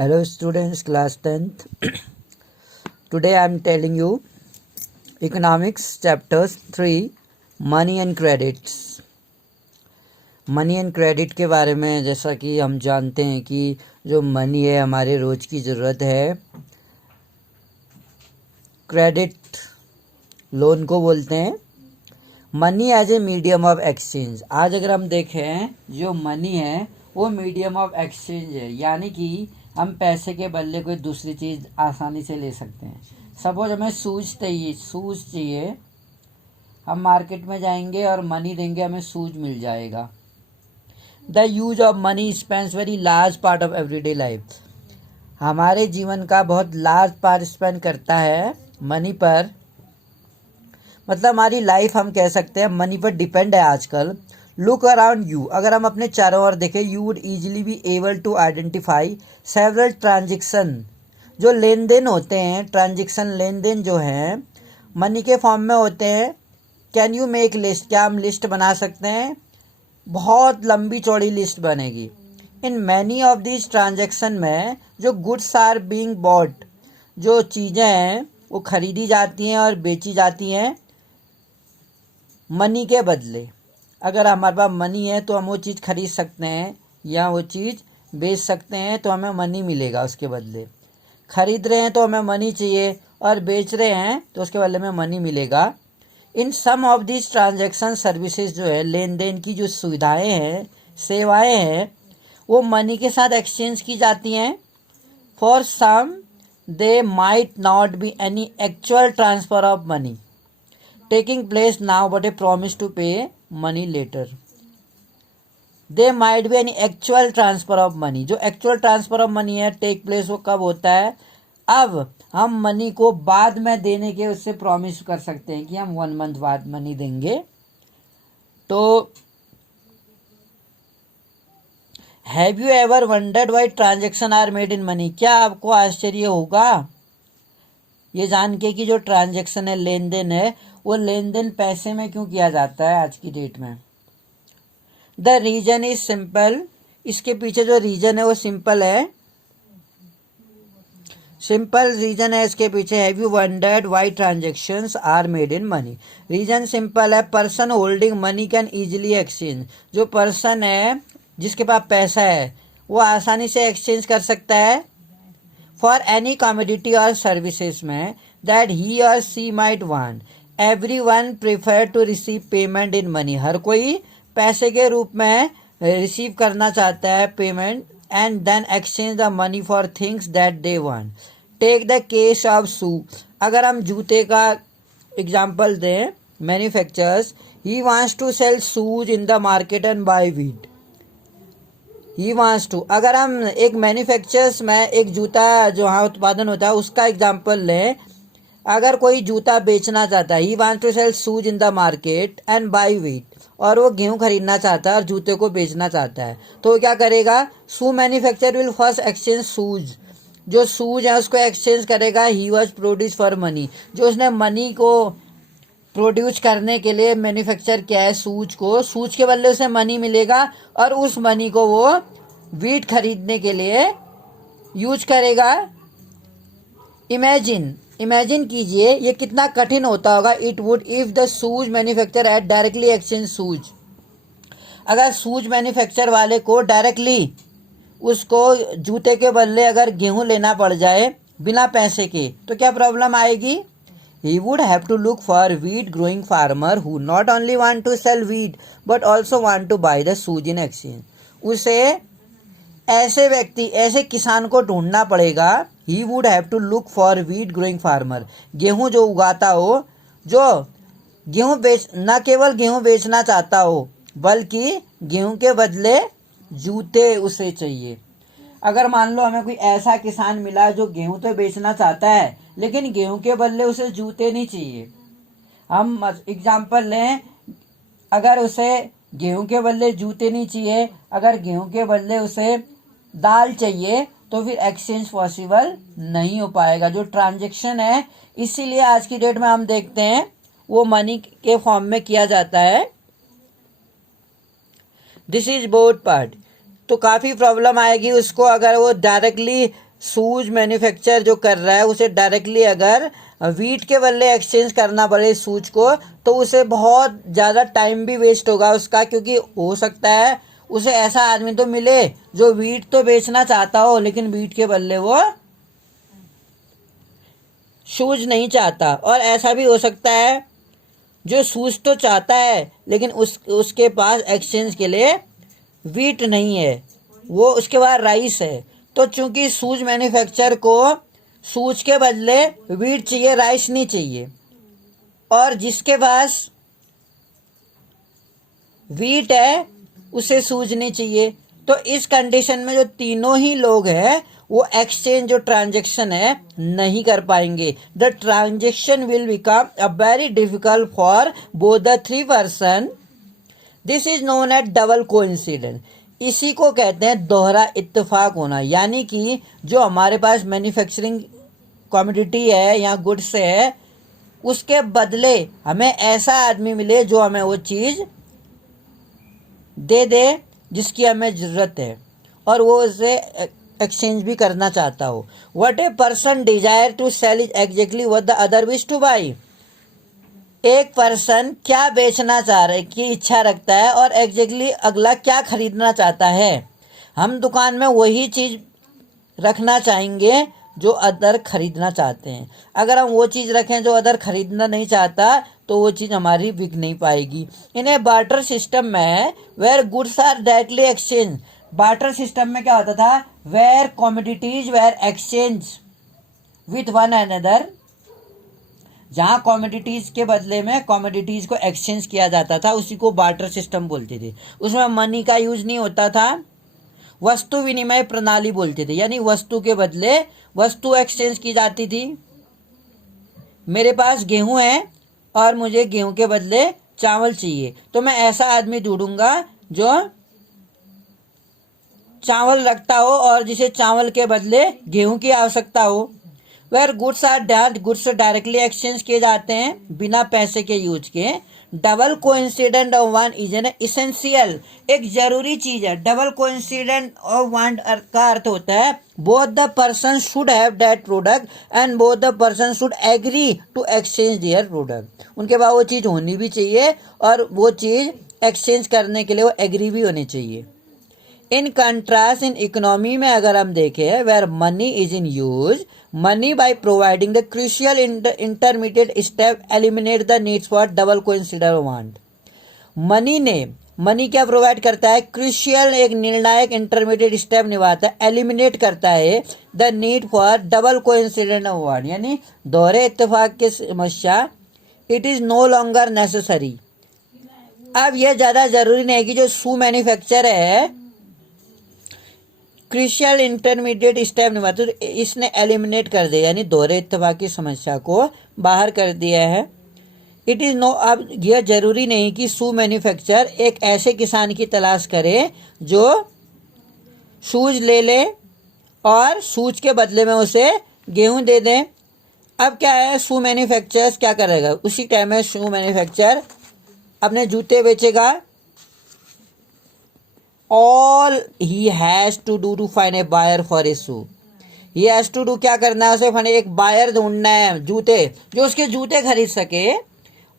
Hello students, class 10th. Today I am telling you economics chapters 3 money and credits. Money and credit के बारे में जैसा कि हम जानते हैं कि जो मनी है हमारे रोज़ की ज़रूरत है, क्रेडिट लोन को बोलते हैं। Money as a medium of exchange. आज अगर हम देखें जो मनी है वो मीडियम ऑफ एक्सचेंज है, यानी कि हम पैसे के बदले कोई दूसरी चीज़ आसानी से ले सकते हैं। सपोज हमें शूज़ चाहिए, हम मार्केट में जाएंगे और मनी देंगे, हमें शूज़ मिल जाएगा। The use of money spends very large part of everyday life. हमारे जीवन का बहुत लार्ज पार्ट स्पेंड करता है मनी पर, मतलब हमारी लाइफ हम कह सकते हैं मनी पर डिपेंड है आजकल। लुक अराउंड यू, अगर हम अपने चारों ओर देखें, you would easily be able to identify several transaction. जो लेन देन होते हैं, ट्रांजेक्शन लेन देन जो हैं मनी के फॉर्म में होते हैं। कैन यू मेक लिस्ट, क्या हम लिस्ट बना सकते हैं? बहुत लंबी चौड़ी लिस्ट बनेगी। In many of this transaction में जो गुड्स आर बीइंग बॉट, जो चीज़ें हैं वो खरीदी जाती हैं और बेची जाती हैं मनी के बदले। अगर हमारे पास मनी है तो हम वो चीज़ खरीद सकते हैं या वो चीज़ बेच सकते हैं, तो हमें मनी मिलेगा उसके बदले। खरीद रहे हैं तो हमें मनी चाहिए और बेच रहे हैं तो उसके बदले में मनी मिलेगा। इन सम ऑफ दिस ट्रांजैक्शन सर्विसेज, जो है लेन देन की जो सुविधाएं हैं, सेवाएं हैं, वो मनी के साथ एक्सचेंज की जाती हैं। For some they might not be any actual transfer of money taking place now but a promise to pay money later. There might be any actual transfer of money. जो actual transfer of money है take place वो कब होता है? अब हम money को बाद में देने के उससे प्रॉमिस कर सकते हैं कि हम 1 मंथ बाद मनी देंगे। तो have you ever wondered why transaction are made in money? क्या आपको आश्चर्य होगा ये जान के कि जो ट्रांजेक्शन है, लेन देन है, वो लेन देन पैसे में क्यों किया जाता है आज की डेट में? The reason is simple. इसके पीछे जो रीजन है वो सिंपल है, सिंपल रीजन है इसके पीछे। Have you wondered why transactions are made in money? Reason simple है, person holding money can easily exchange. जो पर्सन है जिसके पास पैसा है वो आसानी से एक्सचेंज कर सकता है for any commodity or services में that he or she might want. Everyone prefer to receive payment in money. हर कोई पैसे के रूप में रिसीव करना चाहता है payment, and then exchange the money for things that they want. Take the case of shoe. अगर हम जूते का एग्जांपल दें, manufacturers he wants to sell shoes in the market and buy wheat. He wants to, अगर हम एक manufacturers में एक जूता जो हाँ उत्पादन होता है उसका एग्जांपल लें, अगर कोई जूता बेचना चाहता है, he wants to sell shoes in the market and buy wheat, और वो गेहूं खरीदना चाहता है और जूते को बेचना चाहता है, तो वो क्या करेगा? Shoe manufacture will first exchange shoes. जो शूज है उसको एक्सचेंज करेगा he was produce for money. जो उसने मनी को प्रोड्यूस करने के लिए मैन्युफैक्चर किया है शूज को, शूज के बदले उसे मनी मिलेगा और उस मनी को वो वीट खरीदने के लिए यूज करेगा। इमेजिन कीजिए ये कितना कठिन होता होगा। It would if the shoes manufacture at directly exchange shoes. अगर शूज मैन्युफैक्चर वाले को डायरेक्टली उसको जूते के बदले अगर गेहूं लेना पड़ जाए बिना पैसे के, तो क्या प्रॉब्लम आएगी? He would have to look for wheat growing farmer who not only want to sell wheat but also want to buy the shoes in exchange. उसे ऐसे व्यक्ति, ऐसे किसान को ढूंढना पड़ेगा। He would have to look for wheat growing farmer, गेहूं जो उगाता हो, जो गेहूं बेच न केवल गेहूं बेचना चाहता हो बल्कि गेहूं के बदले जूते उसे चाहिए। अगर मान लो हमें कोई ऐसा किसान मिला जो गेहूं तो बेचना चाहता है लेकिन गेहूं के बदले उसे जूते नहीं चाहिए। हम एग्जांपल लें, अगर उसे गेहूं के बदले जूते नहीं चाहिए, अगर गेहूं के बदले उसे दाल चाहिए, तो फिर एक्सचेंज पॉसिबल नहीं हो पाएगा। जो ट्रांजैक्शन है इसीलिए आज की डेट में हम देखते हैं वो मनी के फॉर्म में किया जाता है। This is both part. तो काफ़ी प्रॉब्लम आएगी उसको अगर वो डायरेक्टली शूज मैन्युफैक्चर जो कर रहा है उसे डायरेक्टली अगर वीट के बदले एक्सचेंज करना पड़े शूज को, तो उसे बहुत ज़्यादा टाइम भी वेस्ट होगा उसका, क्योंकि हो सकता है उसे ऐसा आदमी तो मिले जो वीट तो बेचना चाहता हो लेकिन वीट के बदले वो शूज नहीं चाहता, और ऐसा भी हो सकता है जो शूज तो चाहता है लेकिन उसके पास एक्सचेंज के लिए वीट नहीं है, वो उसके पास राइस है। तो चूंकि शूज मैन्युफैक्चर को शूज के बदले वीट चाहिए, राइस नहीं चाहिए, और जिसके पास वीट है उसे शूज नहीं चाहिए, तो इस कंडीशन में जो तीनों ही लोग हैं वो एक्सचेंज जो ट्रांजेक्शन है नहीं कर पाएंगे। The transaction will become a very difficult for both the three person. This is known as double coincidence. इसी को कहते हैं दोहरा इत्तेफाक होना, यानी कि जो हमारे पास मैन्युफैक्चरिंग कमोडिटी है या गुड्स है, उसके बदले हमें ऐसा आदमी मिले जो हमें वो चीज़ दे दे जिसकी हमें ज़रूरत है और वो उसे एक्सचेंज भी करना चाहता हो। What a person desire to sell is exactly what the other wish to buy. एक पर्सन क्या बेचना चाह रहे की इच्छा रखता है और एग्जैक्टली अगला क्या खरीदना चाहता है। हम दुकान में वही चीज़ रखना चाहेंगे जो अदर खरीदना चाहते हैं। अगर हम वो चीज़ रखें जो अदर खरीदना नहीं चाहता तो वो चीज़ हमारी बिक नहीं पाएगी। इन्हें बार्टर सिस्टम में where goods are directly exchange. Barter system में क्या होता था, where commodities were exchange with one another, जहां कॉमोडिटीज के बदले में कॉमोडिटीज को एक्सचेंज किया जाता था, उसी को बार्टर सिस्टम बोलते थे। उसमें मनी का यूज नहीं होता था, वस्तु विनिमय प्रणाली बोलते थे, यानी वस्तु के बदले वस्तु एक्सचेंज की जाती थी। मेरे पास गेहूं है और मुझे गेहूं के बदले चावल चाहिए, तो मैं ऐसा आदमी ढूंढूंगा जो चावल रखता हो और जिसे चावल के बदले गेहूं की आवश्यकता हो। Where goods are dealt, goods directly exchange किए जाते हैं बिना पैसे के यूज के। Double coincident of want is an essential, एक जरूरी चीज है। डबल कोइंसिडेंट ऑफ वन का अर्थ होता है both the person should have that product and both the person should agree to exchange their product. उनके पास वो चीज होनी भी चाहिए और वो चीज एक्सचेंज करने के लिए वो एग्री भी होनी चाहिए। इन कंट्रास्ट इन इकोनॉमी में अगर हम देखें, where money is in use, money by providing the crucial intermediate step eliminate the needs for double coincident want. Money क्या प्रोवाइड करता है, क्रूशियल एक निर्णायक इंटरमीडिएट स्टेप निभाता है, एलिमिनेट करता है the need for double coincident want, यानी दोहरे इत्तेफाक की समस्या। It is no longer necessary. अब यह ज्यादा जरूरी नहीं है कि जो शू मैन्युफैक्चर है क्रूशियल इंटरमीडिएट स्टेप निभाते, तो इसने एलिमिनेट कर दिया, यानी दोहरे इत्तेफाक की समस्या को बाहर कर दिया है। इट इज़ नो, अब यह जरूरी नहीं कि शू मैन्युफैक्चर एक ऐसे किसान की तलाश करे जो शूज ले ले और शूज के बदले में उसे गेहूं दे दें। अब क्या है, शू मैन्युफैक्चरर्स क्या करेगा, उसी टाइम में शू मैन्युफैक्चर अपने जूते बेचेगा। All he has to do to find a buyer for his shoe. He has to do, क्या करना है उसे, एक बायर ढूंढना है जूते, जो उसके जूते खरीद सके,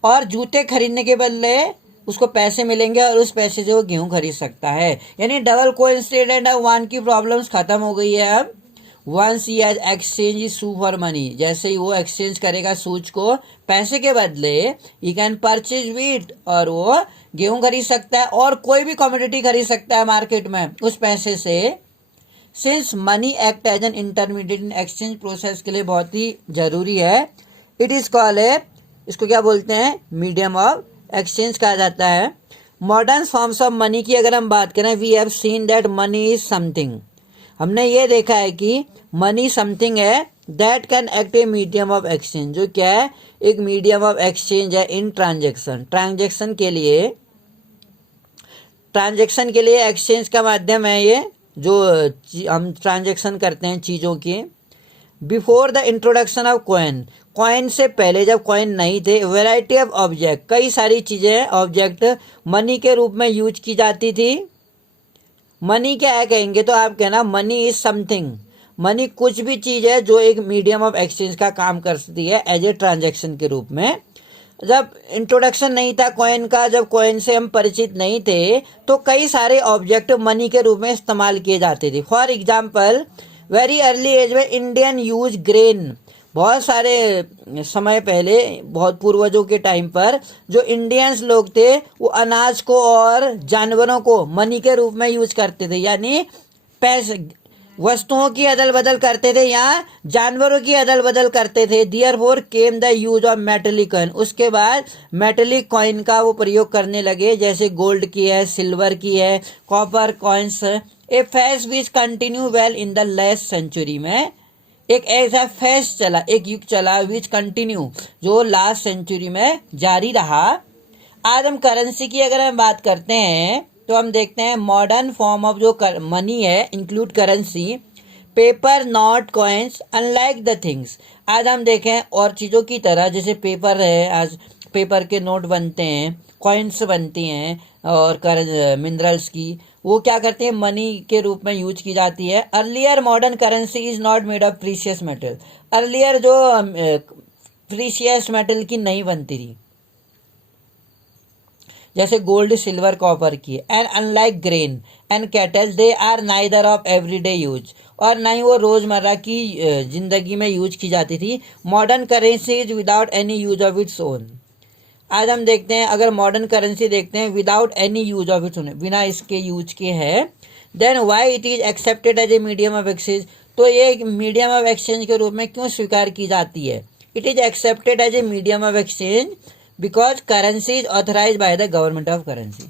और जूते खरीदने के बदले उसको पैसे मिलेंगे और उस पैसे से वो गेहूं खरीद सकता है। यानी डबल कोइंसिडेंट ऑफ वन की प्रॉब्लम्स खत्म हो गई है। अब once he has exchange shoe for money, जैसे ही वो एक्सचेंज करेगा शूज को पैसे के बदले, ही कैन परचेज वीट, और वो गेहूं खरीद सकता है और कोई भी कमोडिटी खरीद सकता है मार्केट में उस पैसे से। Since money act as an intermediate in exchange process के लिए बहुत ही जरूरी है। इट इज कॉल्ड है, इसको क्या बोलते हैं, मीडियम ऑफ एक्सचेंज कहा जाता है। मॉडर्न फॉर्म्स ऑफ मनी की अगर हम बात करें, we have seen that money is something, हमने ये देखा है कि मनी समथिंग है that can act a medium of exchange, जो क्या है, एक मीडियम ऑफ एक्सचेंज है इन ट्रांजेक्शन। ट्रांजेक्शन के लिए एक्सचेंज का माध्यम है ये, जो हम ट्रांजेक्शन करते हैं चीज़ों की। Before the introduction of coin से पहले जब कॉइन नहीं थे, वैरायटी ऑफ ऑब्जेक्ट, कई सारी चीज़ें ऑब्जेक्ट मनी के रूप में यूज की जाती थी। मनी क्या है कहेंगे तो आप कहना मनी इज समथिंग, मनी कुछ भी चीज है जो एक मीडियम ऑफ एक्सचेंज का काम करती है एज ए ट्रांजैक्शन के रूप में। जब इंट्रोडक्शन नहीं था कॉइन का, जब कॉइन से हम परिचित नहीं थे, तो कई सारे ऑब्जेक्ट मनी के रूप में इस्तेमाल किए जाते थे। For example, very early age में इंडियन यूज ग्रेन। बहुत सारे समय पहले, बहुत पूर्वजों के टाइम पर जो इंडियंस लोग थे वो अनाज को और जानवरों को मनी के रूप में यूज करते थे, यानी पैसे, वस्तुओं की अदल बदल करते थे या जानवरों की अदल बदल करते थे। Therefore came the use of metallic coin. उसके बाद मेटेलिक कॉइन का वो प्रयोग करने लगे, जैसे गोल्ड की है, सिल्वर की है, copper coins. A phase which continue well in the last century में एक ऐसा फेज चला, एक युग चला विच कंटिन्यू, जो लास्ट सेंचुरी में जारी रहा। आज हम करेंसी की अगर हम बात करते हैं तो हम देखते हैं मॉडर्न फॉर्म ऑफ जो मनी है include currency, paper, note, coins, unlike the things. आज हम देखें और चीज़ों की तरह, जैसे पेपर है, आज पेपर के नोट बनते हैं, कॉइन्स बनती हैं, और मिनरल्स की वो क्या करते हैं, मनी के रूप में यूज की जाती है। Earlier modern currency is not made of precious metal. Earlier जो प्रीशियस मेटल की नहीं बनती थी, जैसे गोल्ड, सिल्वर, कॉपर की। And unlike grain and cattle, they are neither of everyday use, और ना ही वो रोजमर्रा की जिंदगी में यूज की जाती थी। Modern currency is without any use of its own. आज हम देखते हैं, अगर मॉडर्न करेंसी देखते हैं without any use of its own, बिना इसके यूज के है, then why it is accepted as a medium of exchange. तो ये एक मीडियम ऑफ एक्सचेंज के रूप में क्यों स्वीकार की जाती है? It is accepted as a medium of exchange because currency is authorise by the government of currency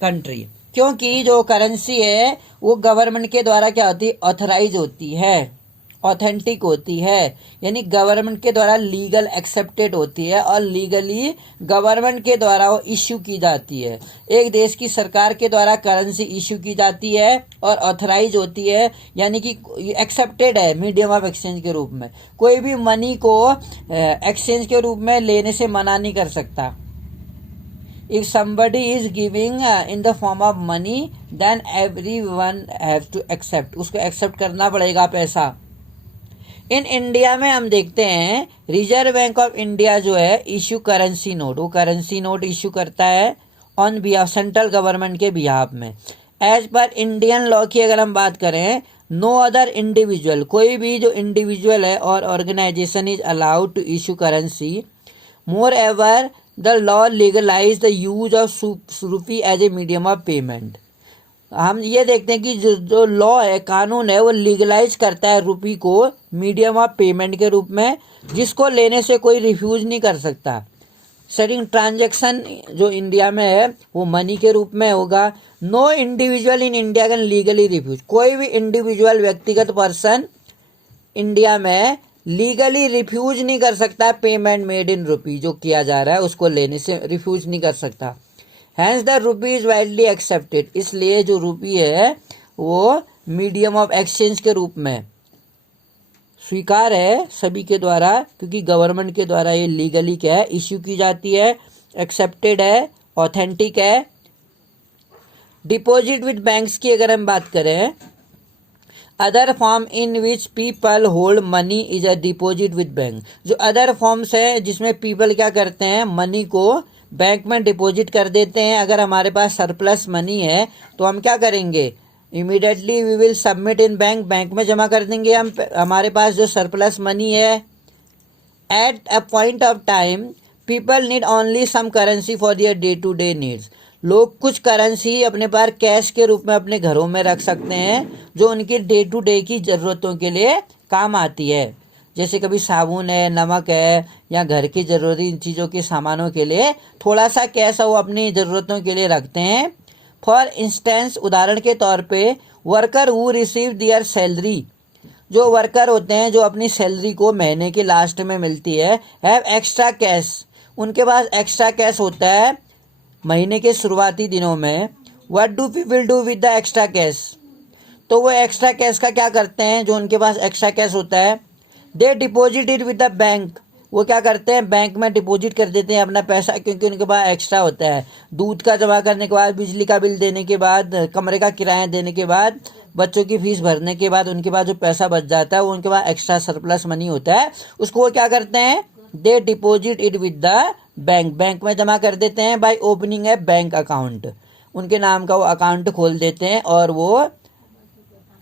country. क्योंकि जो करेंसी है वो गवर्नमेंट के द्वारा क्या होती है, ऑथराइज होती है, ऑथेंटिक होती है, यानी गवर्नमेंट के द्वारा लीगल एक्सेप्टेड होती है और लीगली गवर्नमेंट के द्वारा वो इश्यू की जाती है। एक देश की सरकार के द्वारा करेंसी इश्यू की जाती है और ऑथराइज होती है, यानी कि एक्सेप्टेड है मीडियम ऑफ एक्सचेंज के रूप में। कोई भी मनी को एक्सचेंज के रूप में लेने से मना नहीं कर सकता। If somebody is giving in the form of money, then everyone have to accept, उसको एक्सेप्ट करना पड़ेगा पैसा। इन इंडिया में हम देखते हैं रिजर्व बैंक ऑफ इंडिया जो है इशू करेंसी नोट, वो करेंसी नोट इशू करता है ऑन बिहाफ सेंट्रल गवर्नमेंट के बिहाफ में। एज पर इंडियन लॉ की अगर हम बात करें, नो अदर इंडिविजुअल, कोई भी जो इंडिविजुअल है और organisation is allowed to issue currency. Moreover the law legalise the use of rupee as a medium of payment. हम ये देखते हैं कि जो लॉ है, कानून है, वो लीगलाइज करता है रुपी को मीडियम ऑफ पेमेंट के रूप में, जिसको लेने से कोई रिफ्यूज नहीं कर सकता। सेटिंग ट्रांजैक्शन जो इंडिया में है वो मनी के रूप में होगा। No individual in India can legally refuse, कोई भी इंडिविजुअल व्यक्तिगत पर्सन इंडिया में लीगली रिफ्यूज नहीं कर सकता पेमेंट मेड इन रुपी, जो किया जा रहा है उसको लेने से रिफ्यूज नहीं कर सकता। Hence the rupee is widely accepted, इसलिए जो रुपी है वो मीडियम ऑफ एक्सचेंज के रूप में स्वीकार है सभी के द्वारा, क्योंकि गवर्नमेंट के द्वारा ये लीगली क्या है, इश्यू की जाती है, एक्सेप्टेड है, ऑथेंटिक है। डिपॉजिट विद बैंक्स की अगर हम बात करें, other form in which people hold money is a deposit with bank. जो अदर फॉर्म्स है जिसमें पीपल क्या करते हैं, मनी को बैंक में डिपॉजिट कर देते हैं। अगर हमारे पास सरप्लस मनी है तो हम क्या करेंगे, immediately we will submit in bank, bank में जमा कर देंगे हम हमारे पास जो सरप्लस मनी है। At a point of time people need only some currency for their day to day needs. लोग कुछ करेंसी अपने पास कैश के रूप में अपने घरों में रख सकते हैं, जो उनकी डे टू डे की ज़रूरतों के लिए काम आती है। जैसे कभी साबुन है, नमक है, या घर की ज़रूरी चीज़ों के सामानों के लिए थोड़ा सा कैश वो अपनी ज़रूरतों के लिए रखते हैं। फॉर इंस्टेंस, उदाहरण के तौर पे, worker who receive their salary, जो वर्कर होते हैं जो अपनी सैलरी को महीने के लास्ट में मिलती है, हैव एक्स्ट्रा कैश, उनके पास एक्स्ट्रा कैश होता है महीने के शुरुआती दिनों में। What do people do with the extra cash, तो वो एक्स्ट्रा कैश का क्या करते हैं, जो उनके पास एक्स्ट्रा कैश होता है, they deposit it with the bank, वो क्या करते हैं बैंक में डिपॉजिट कर देते हैं अपना पैसा, क्योंकि उनके पास एक्स्ट्रा होता है। दूध का जमा करने के बाद, बिजली का बिल देने के बाद, कमरे का किराया देने के बाद बच्चों की फीस भरने के बाद उनके पास जो पैसा बच जाता है वो उनके पास एक्स्ट्रा सरप्लस मनी होता है, उसको वो क्या करते हैं, they deposit it with the bank, bank में जमा कर देते हैं by opening a bank account, उनके नाम का वो अकाउंट खोल देते हैं और वो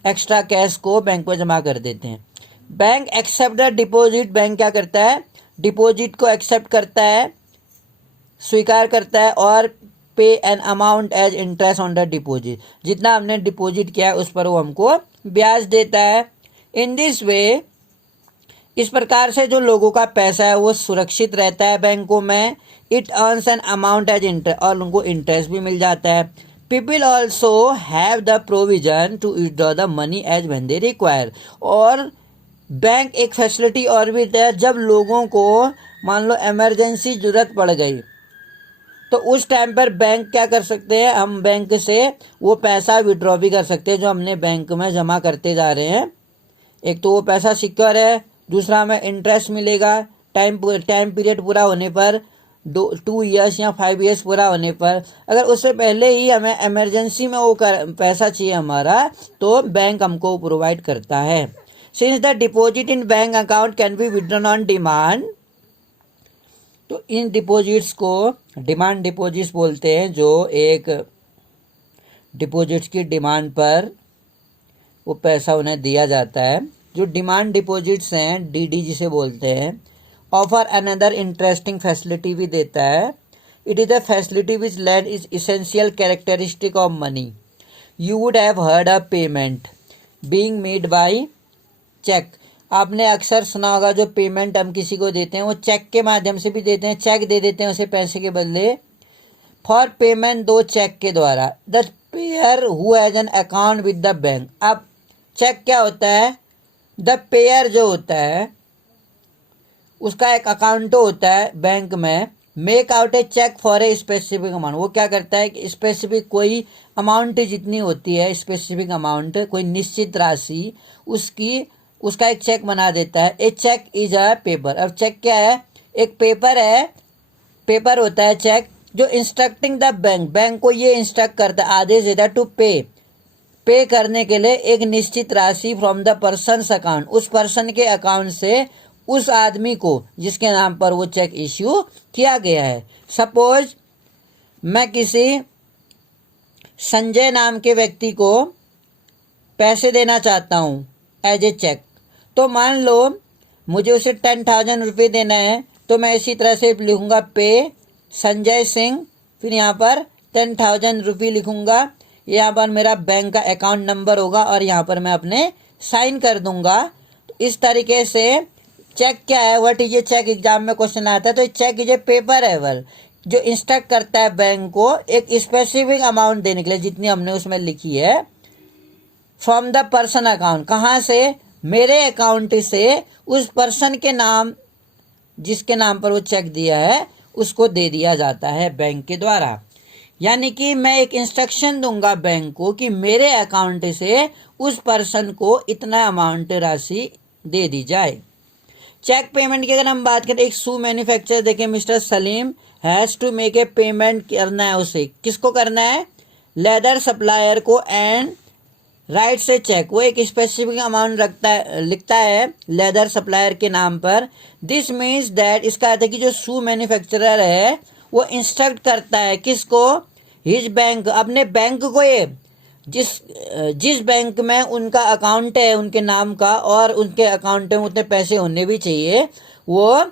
एक्स्ट्रा कैश को बैंक में जमा कर देते हैं। Bank accept the deposit, bank क्या करता है, डिपॉजिट को एक्सेप्ट करता है, स्वीकार करता है, और pay an amount as interest on the deposit, जितना हमने डिपॉजिट किया है उस पर वो हमको ब्याज देता है। इन दिस वे, इस प्रकार से जो लोगों का पैसा है वो सुरक्षित रहता है बैंकों में। It earns an amount as interest, और उनको इंटरेस्ट भी मिल जाता है। People also have the provision to withdraw the money as when they require, और बैंक एक फैसिलिटी और भी देता है, जब लोगों को मान लो इमरजेंसी जरूरत पड़ गई तो उस टाइम पर बैंक क्या कर सकते हैं, हम बैंक से वो पैसा विड्रॉ भी कर सकते हैं जो हमने बैंक में जमा करते जा रहे हैं। एक तो वो पैसा सिक्योर है, दूसरा हमें इंटरेस्ट मिलेगा टाइम पीरियड पूरा होने पर, 2 ईयर्स या 5 ईयर्स पूरा होने पर। अगर उससे पहले ही हमें इमरजेंसी में वो पैसा चाहिए हमारा, तो बैंक हमको प्रोवाइड करता है। Since the deposit in bank account can be withdrawn on demand, तो इन डिपॉजिट्स को डिमांड डिपॉजिट्स बोलते हैं, जो एक डिपॉजिट्स की डिमांड पर वो पैसा उन्हें दिया जाता है। जो डिमांड डिपॉजिट्स हैं, डीडी जिसे बोलते हैं, ऑफर अनदर इंटरेस्टिंग फैसिलिटी भी देता है। It is a facility which lend is essential characteristic of money. You would have heard a payment being made by cheque, आपने अक्सर सुना होगा जो पेमेंट हम किसी को देते हैं वो चेक के माध्यम से भी देते हैं, चेक दे देते हैं उसे पैसे के बदले। फॉर पेमेंट दो चेक के द्वारा, the pair who has an account with the bank. अब चेक क्या होता है, द पेयर जो होता है उसका एक अकाउंट होता है बैंक में, make out a cheque for a specific amount, वो क्या करता है कि स्पेसिफिक कोई अमाउंट जितनी होती है, स्पेसिफिक अमाउंट कोई निश्चित राशि, उसका एक चेक बना देता है। ए चेक इज अ पेपर, अब चेक क्या है, एक पेपर है, पेपर होता है चेक, जो इंस्ट्रक्टिंग द बैंक, बैंक को ये इंस्ट्रक्ट करता है, आदेश देता है टू पे करने के लिए एक निश्चित राशि फ्रॉम द पर्सनस अकाउंट, उस पर्सन के अकाउंट से उस आदमी को जिसके नाम पर वो चेक इश्यू किया गया है। सपोज मैं किसी संजय नाम के व्यक्ति को पैसे देना चाहता हूँ एज ए चेक, तो मान लो मुझे उसे 10,000 रुपये देना है, तो मैं इसी तरह से लिखूँगा पे संजय सिंह, फिर यहाँ पर 10,000 रुपये लिखूँगा, यहाँ पर मेरा बैंक का अकाउंट नंबर होगा और यहाँ पर मैं अपने साइन कर दूँगा। तो इस तरीके से चेक क्या है, what is a cheque, exam में क्वेश्चन आता है, तो cheque is a paper ever जो इंस्ट्रक्ट करता है बैंक को एक स्पेसिफिक अमाउंट देने के लिए जितनी हमने उसमें लिखी है, फ्रॉम द पर्सन अकाउंट, कहाँ से, मेरे अकाउंट से उस पर्सन के नाम जिसके नाम पर वो चेक दिया है उसको दे दिया जाता है बैंक के द्वारा। यानी कि मैं एक इंस्ट्रक्शन दूंगा बैंक को कि मेरे अकाउंट से उस पर्सन को इतना अमाउंट राशि दे दी जाए। चेक पेमेंट की अगर हम बात करें, एक शू मैन्युफैक्चरर देखें, mister Salim has to make a payment करना है, उसे किसको करना है, लेदर सप्लायर को, एंड राइट से चेक, वो एक स्पेसिफिक अमाउंट लिखता है लेदर सप्लायर के नाम पर। दिस मीन्स दैट, इसका अर्थ है कि जो शू मैन्युफैक्चरर है वो इंस्ट्रक्ट करता है किसको, हिज बैंक, अपने बैंक को, ये जिस बैंक में उनका अकाउंट है उनके नाम का और उनके अकाउंट में उतने पैसे होने भी चाहिए, वो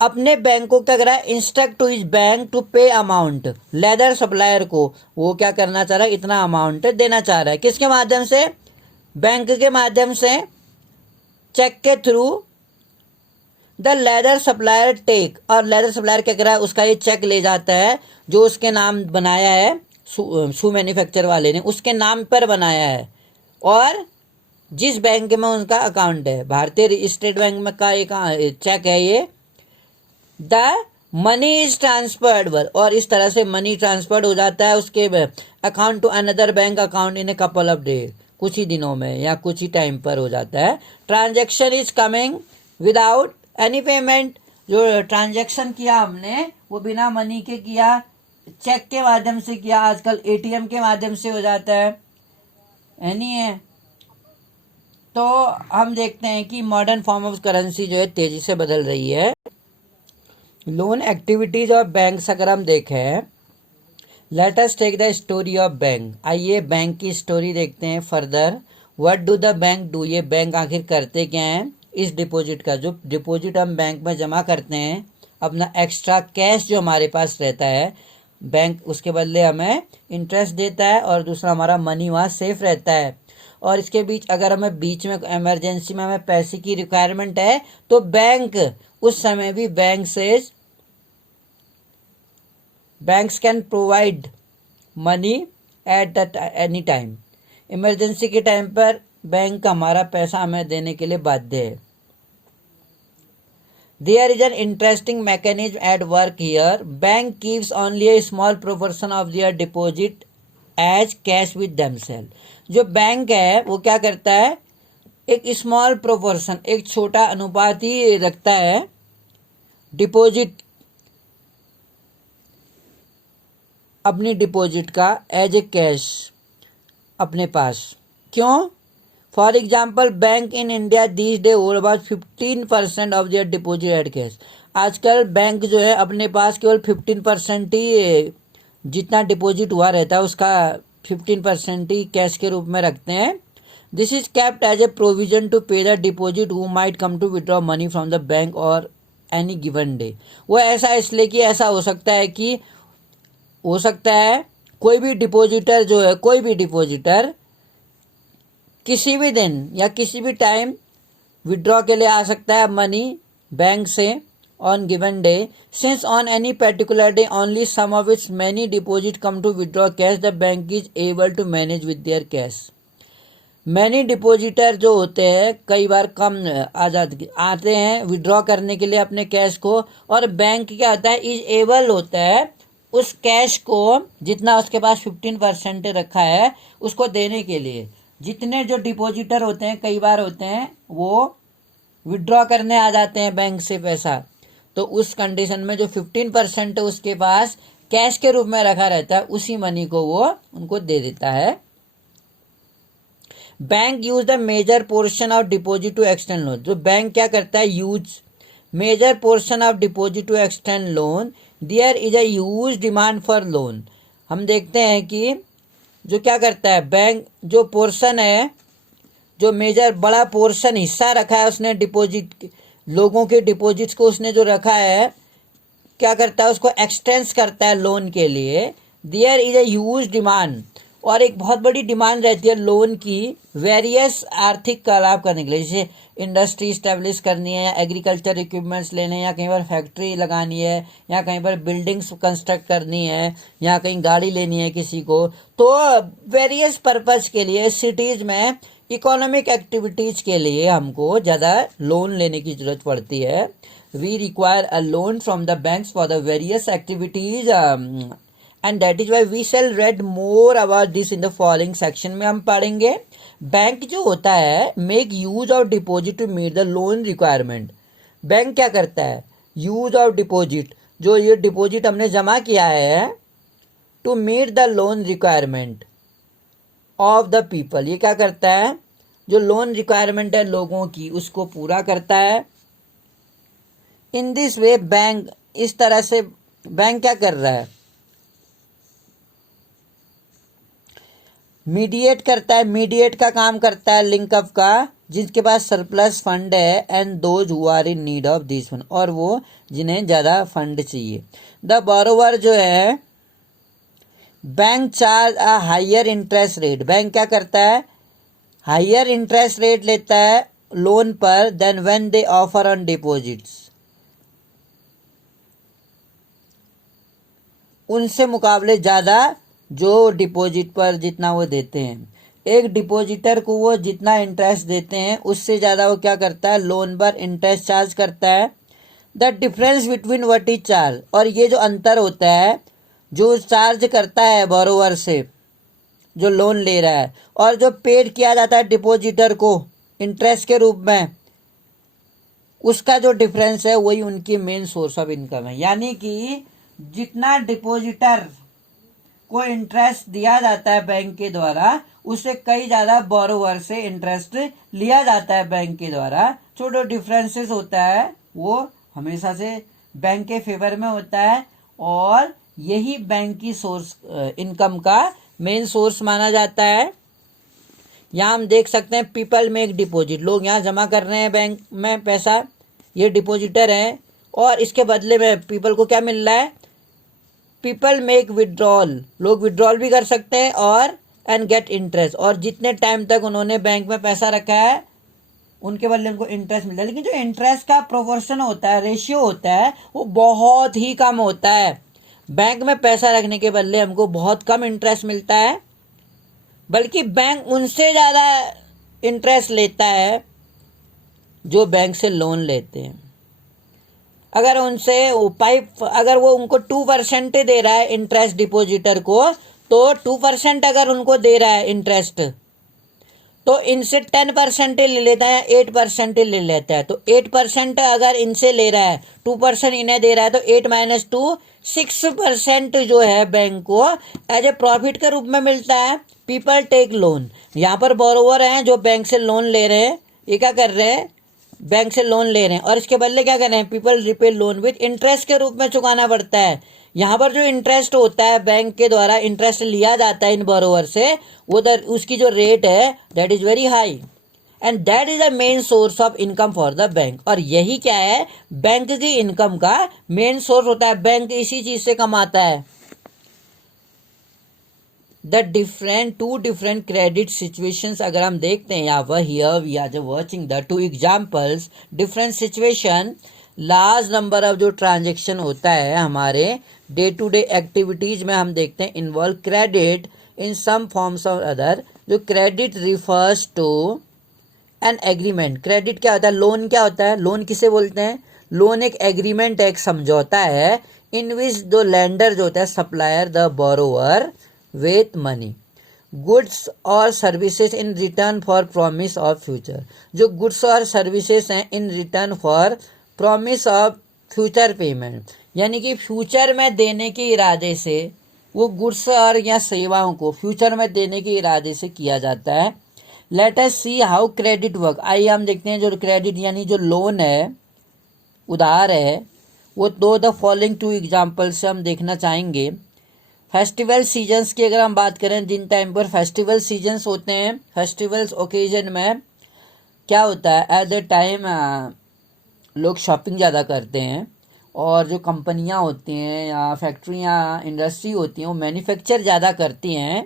अपने बैंक को क्या कर रहा है, instruct to his bank to pay amount, leather supplier को वो क्या करना चाह रहा है, इतना अमाउंट देना चाह रहा है, किसके माध्यम से, बैंक के माध्यम से, चेक के through. The leather supplier take, और लेदर सप्लायर क्या कर रहा है, उसका ये चेक ले जाता है जो उसके नाम बनाया है, शू मैन्युफैक्चर वाले ने उसके नाम पर बनाया है, और जिस बैंक में उनका अकाउंट है, भारतीय स्टेट बैंक में का एक चेक है ये, द मनी इज ट्रांसफर्ड, और इस तरह से मनी ट्रांसफर्ड हो जाता है उसके account to another bank account in a couple of day, कुछ ही दिनों में या कुछ ही टाइम पर हो जाता है। Transaction is coming without any payment, जो ट्रांजैक्शन किया हमने वो बिना मनी के किया, चेक के माध्यम से किया, आजकल एटीएम के माध्यम से हो जाता है, एनी है। तो हम देखते हैं कि मॉडर्न फॉर्म ऑफ करेंसी जो है तेजी से बदल रही है। लोन एक्टिविटीज ऑफ बैंक्स अगर हम देखें, let us take the story of bank. आइए बैंक की स्टोरी देखते हैं further. What do the bank do, ये बैंक आखिर करते क्या हैं। इस डिपॉजिट का, जो डिपॉजिट हम बैंक में जमा करते हैं, अपना एक्स्ट्रा कैश जो हमारे पास रहता है, बैंक उसके बदले हमें इंटरेस्ट देता है और दूसरा हमारा मनी वहाँ सेफ रहता है। और इसके बीच अगर हमें बीच में इमरजेंसी में हमें पैसे की रिक्वायरमेंट है तो बैंक उस समय भी banks can provide money at the any time. Emergency के टाइम पर बैंक हमारा पैसा हमें देने के लिए बाध्य है। There is an interesting mechanism at work here. Bank keeps only a small proportion of their deposit as cash with themselves. जो बैंक है वो क्या करता है, एक स्मॉल प्रोपोर्शन, एक छोटा अनुपात ही रखता है डिपॉजिट, अपनी डिपॉजिट का एज ए कैश अपने पास। क्यों? For example bank in India these day hold about 15% of their deposit eight cash. आजकल बैंक जो है अपने पास केवल 15% ही जितना डिपॉजिट हुआ रहता है उसका 15% ही कैश के रूप में रखते हैं। This is kept as a provision to pay the deposit who might come to withdraw money from the bank or any given day. वो ऐसा इसलिए कि ऐसा हो सकता है कोई भी डिपॉजिटर किसी भी दिन या किसी भी टाइम विड्रॉ के लिए आ सकता है मनी बैंक से on given day. Since on any particular day only some of its many deposit come to withdraw cash, the bank is able to manage with their cash. Many depositor जो होते हैं कई बार कम आते हैं withdraw करने के लिए अपने कैश को, और बैंक क्या होता है, इज एबल होता है उस कैश को जितना उसके पास 15% रखा है उसको देने के लिए। जितने जो डिपॉजिटर होते हैं कई बार होते हैं वो विड्रॉ करने आ जाते हैं बैंक से पैसा, तो उस कंडीशन में जो 15% उसके पास कैश के रूप में रखा रहता है उसी मनी को वो उनको दे देता है। Bank use the major portion of deposit to extend loan. जो बैंक क्या करता है, use major portion of deposit to extend loan. There is a huge demand for loan. हम देखते हैं कि जो क्या करता है बैंक, जो पोर्शन है, जो मेजर बड़ा पोर्शन हिस्सा रखा है उसने डिपॉजिट, लोगों के डिपॉजिट्स को उसने जो रखा है, क्या करता है उसको एक्सटेंस करता है लोन के लिए। There is a huge demand, और एक बहुत बड़ी डिमांड रहती है लोन की वेरियस आर्थिक लाभ करने के लिए, जैसे इंडस्ट्री स्टैब्लिश करनी है या एग्रीकल्चर इक्विपमेंट्स लेने हैं या कहीं पर फैक्ट्री लगानी है या कहीं पर बिल्डिंग्स कंस्ट्रक्ट करनी है या कहीं गाड़ी लेनी है किसी को, तो वेरियस पर्पस के लिए सिटीज़ में इकोनॉमिक एक्टिविटीज़ के लिए हमको ज़्यादा लोन लेने की ज़रूरत पड़ती है। We require a loan from the banks for the various activities and that is why we shall read more about this in the following section में हम पढ़ेंगे। बैंक जो होता है make use of deposit to meet the loan requirement. Bank क्या करता है, use of deposit, जो ये डिपॉजिट हमने जमा किया है, to meet the loan requirement of the people. ये क्या करता है, जो लोन रिक्वायरमेंट है लोगों की उसको पूरा करता है। इन दिस वे बैंक, इस तरह से बैंक क्या कर रहा है, मीडिएट करता है। मीडिएट का काम करता है लिंक अप का, जिसके पास सरप्लस फंड है, and those who are in need of this fund, और वो जिन्हें ज़्यादा फंड चाहिए। द बोरोवर जो है, bank charge a higher interest rate. Bank क्या करता है, हायर इंटरेस्ट रेट लेता है लोन पर then when they offer on deposits, उनसे मुकाबले ज़्यादा जो डिपॉजिट पर जितना वो देते हैं। एक डिपॉजिटर को वो जितना इंटरेस्ट देते हैं उससे ज़्यादा वो क्या करता है, लोन पर इंटरेस्ट चार्ज करता है। The difference between what is charge, और ये जो अंतर होता है जो चार्ज करता है बोरोवर से जो लोन ले रहा है, और जो पेड किया जाता है डिपॉजिटर को इंटरेस्ट के रूप में, उसका जो डिफरेंस है वही उनकी मेन सोर्स ऑफ इनकम है। यानी कि जितना डिपॉजिटर को इंटरेस्ट दिया जाता है बैंक के द्वारा, उससे कई ज़्यादा बोरोवर से इंटरेस्ट लिया जाता है बैंक के द्वारा। जो डिफरेंसेस होता है वो हमेशा से बैंक के फेवर में होता है, और यही बैंक की सोर्स इनकम का मेन सोर्स माना जाता है। यहाँ हम देख सकते हैं पीपल मेक डिपॉजिट, लोग यहाँ जमा कर रहे हैं बैंक में पैसा, ये डिपॉजिटर हैं, और इसके बदले में पीपल को क्या मिल रहा है, पीपल मेक विड्रॉल, लोग विड्रॉल भी कर सकते हैं और एंड गेट इंटरेस्ट, और जितने टाइम तक उन्होंने बैंक में पैसा रखा है उनके बदले उनको इंटरेस्ट मिलता है। लेकिन जो इंटरेस्ट का प्रोपोर्शन होता है, रेशियो होता है, वो बहुत ही कम होता है। बैंक में पैसा रखने के बदले हमको बहुत कम इंटरेस्ट मिलता है, बल्कि बैंक उनसे ज़्यादा इंटरेस्ट लेता है जो बैंक से लोन लेते हैं। अगर उनसे अगर वो उनको 2% दे रहा है इंटरेस्ट डिपॉजिटर को, तो 2% अगर उनको दे रहा है इंटरेस्ट, तो इनसे 10% ले लेता है, 8% ले लेता है। तो 8% अगर इनसे ले रहा है, 2% इन्हें दे रहा है, तो 8 - 2 6% जो है बैंक को एज ए प्रॉफिट के रूप में मिलता है। पीपल टेक लोन, यहाँ पर बोरोवर हैं जो बैंक से लोन ले रहे हैं, ये क्या कर रहे हैं, बैंक से लोन ले रहे हैं, और इसके बदले क्या कर रहे हैं, people repay loan with interest के रूप में चुकाना पड़ता है। यहाँ पर जो इंटरेस्ट होता है, बैंक के द्वारा इंटरेस्ट लिया जाता है इन बोरोवर से, वो उसकी जो रेट है that is very high, and that is the main source of income for the bank. और यही क्या है, बैंक की इनकम का मेन सोर्स होता है, बैंक इसी चीज से कमाता है। टू डिफरेंट क्रेडिट सिचुएशंस अगर हम देखते हैं यहाँ पर, here we are watching the 2 examples, different situation, large number of जो ट्रांजेक्शन होता है हमारे डे टू डे एक्टिविटीज में, हम देखते हैं involve credit in some forms of other. जो credit refers to an agreement, credit क्या होता है, लोन क्या होता है, लोन किसे बोलते हैं, लोन एक एग्रीमेंट, एक समझौता है, इन विच दो लैंडर जो होता है supplier the borrower with money, goods और services in return for promise of future. जो गुड्स और सर्विसेज हैं in return for promise of future payment, यानी कि फ्यूचर में देने के इरादे से, वो गुड्स और या सेवाओं को फ्यूचर में देने के इरादे से किया जाता है। Let us see how credit work, आइए हम देखते हैं जो क्रेडिट यानी जो लोन है, उधार है, वो द फॉलोइंग 2 एग्जाम्पल से हम देखना चाहेंगे। फेस्टिवल सीजन्स की अगर हम बात करें, जिन टाइम पर फेस्टिवल सीजन्स होते हैं, फेस्टिवल्स ओकेजन में क्या होता है, एट द टाइम लोग शॉपिंग ज़्यादा करते हैं, और जो कंपनियां होती हैं या फैक्ट्रियां, इंडस्ट्री होती हैं, वो मैन्युफैक्चर ज़्यादा करती हैं।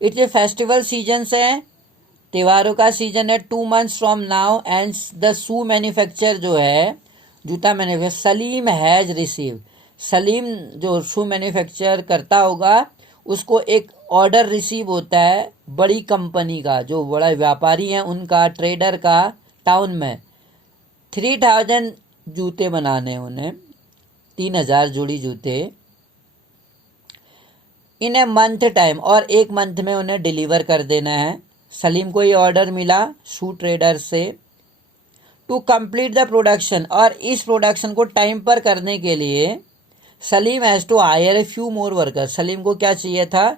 इट्स ए फेस्टिवल सीजन्स है, त्योहारों का सीजन है। 2 months from now and the shoe manufacture जो है, जूता manufacture, Salim has receive, Salim जो शू मैन्युफैक्चर करता होगा, उसको एक ऑर्डर रिसीव होता है बड़ी कंपनी का, जो बड़ा व्यापारी हैं उनका, ट्रेडर का, टाउन में 3000 जूते बनाने, उन्हें 3000 जोड़ी जूते इन ए मंथ टाइम, और 1 मंथ में उन्हें डिलीवर कर देना है। सलीम को ये ऑर्डर मिला शू ट्रेडर से टू कंप्लीट द प्रोडक्शन, और इस प्रोडक्शन को टाइम पर करने के लिए Salim has to hire a few more worker, Salim को क्या चाहिए था,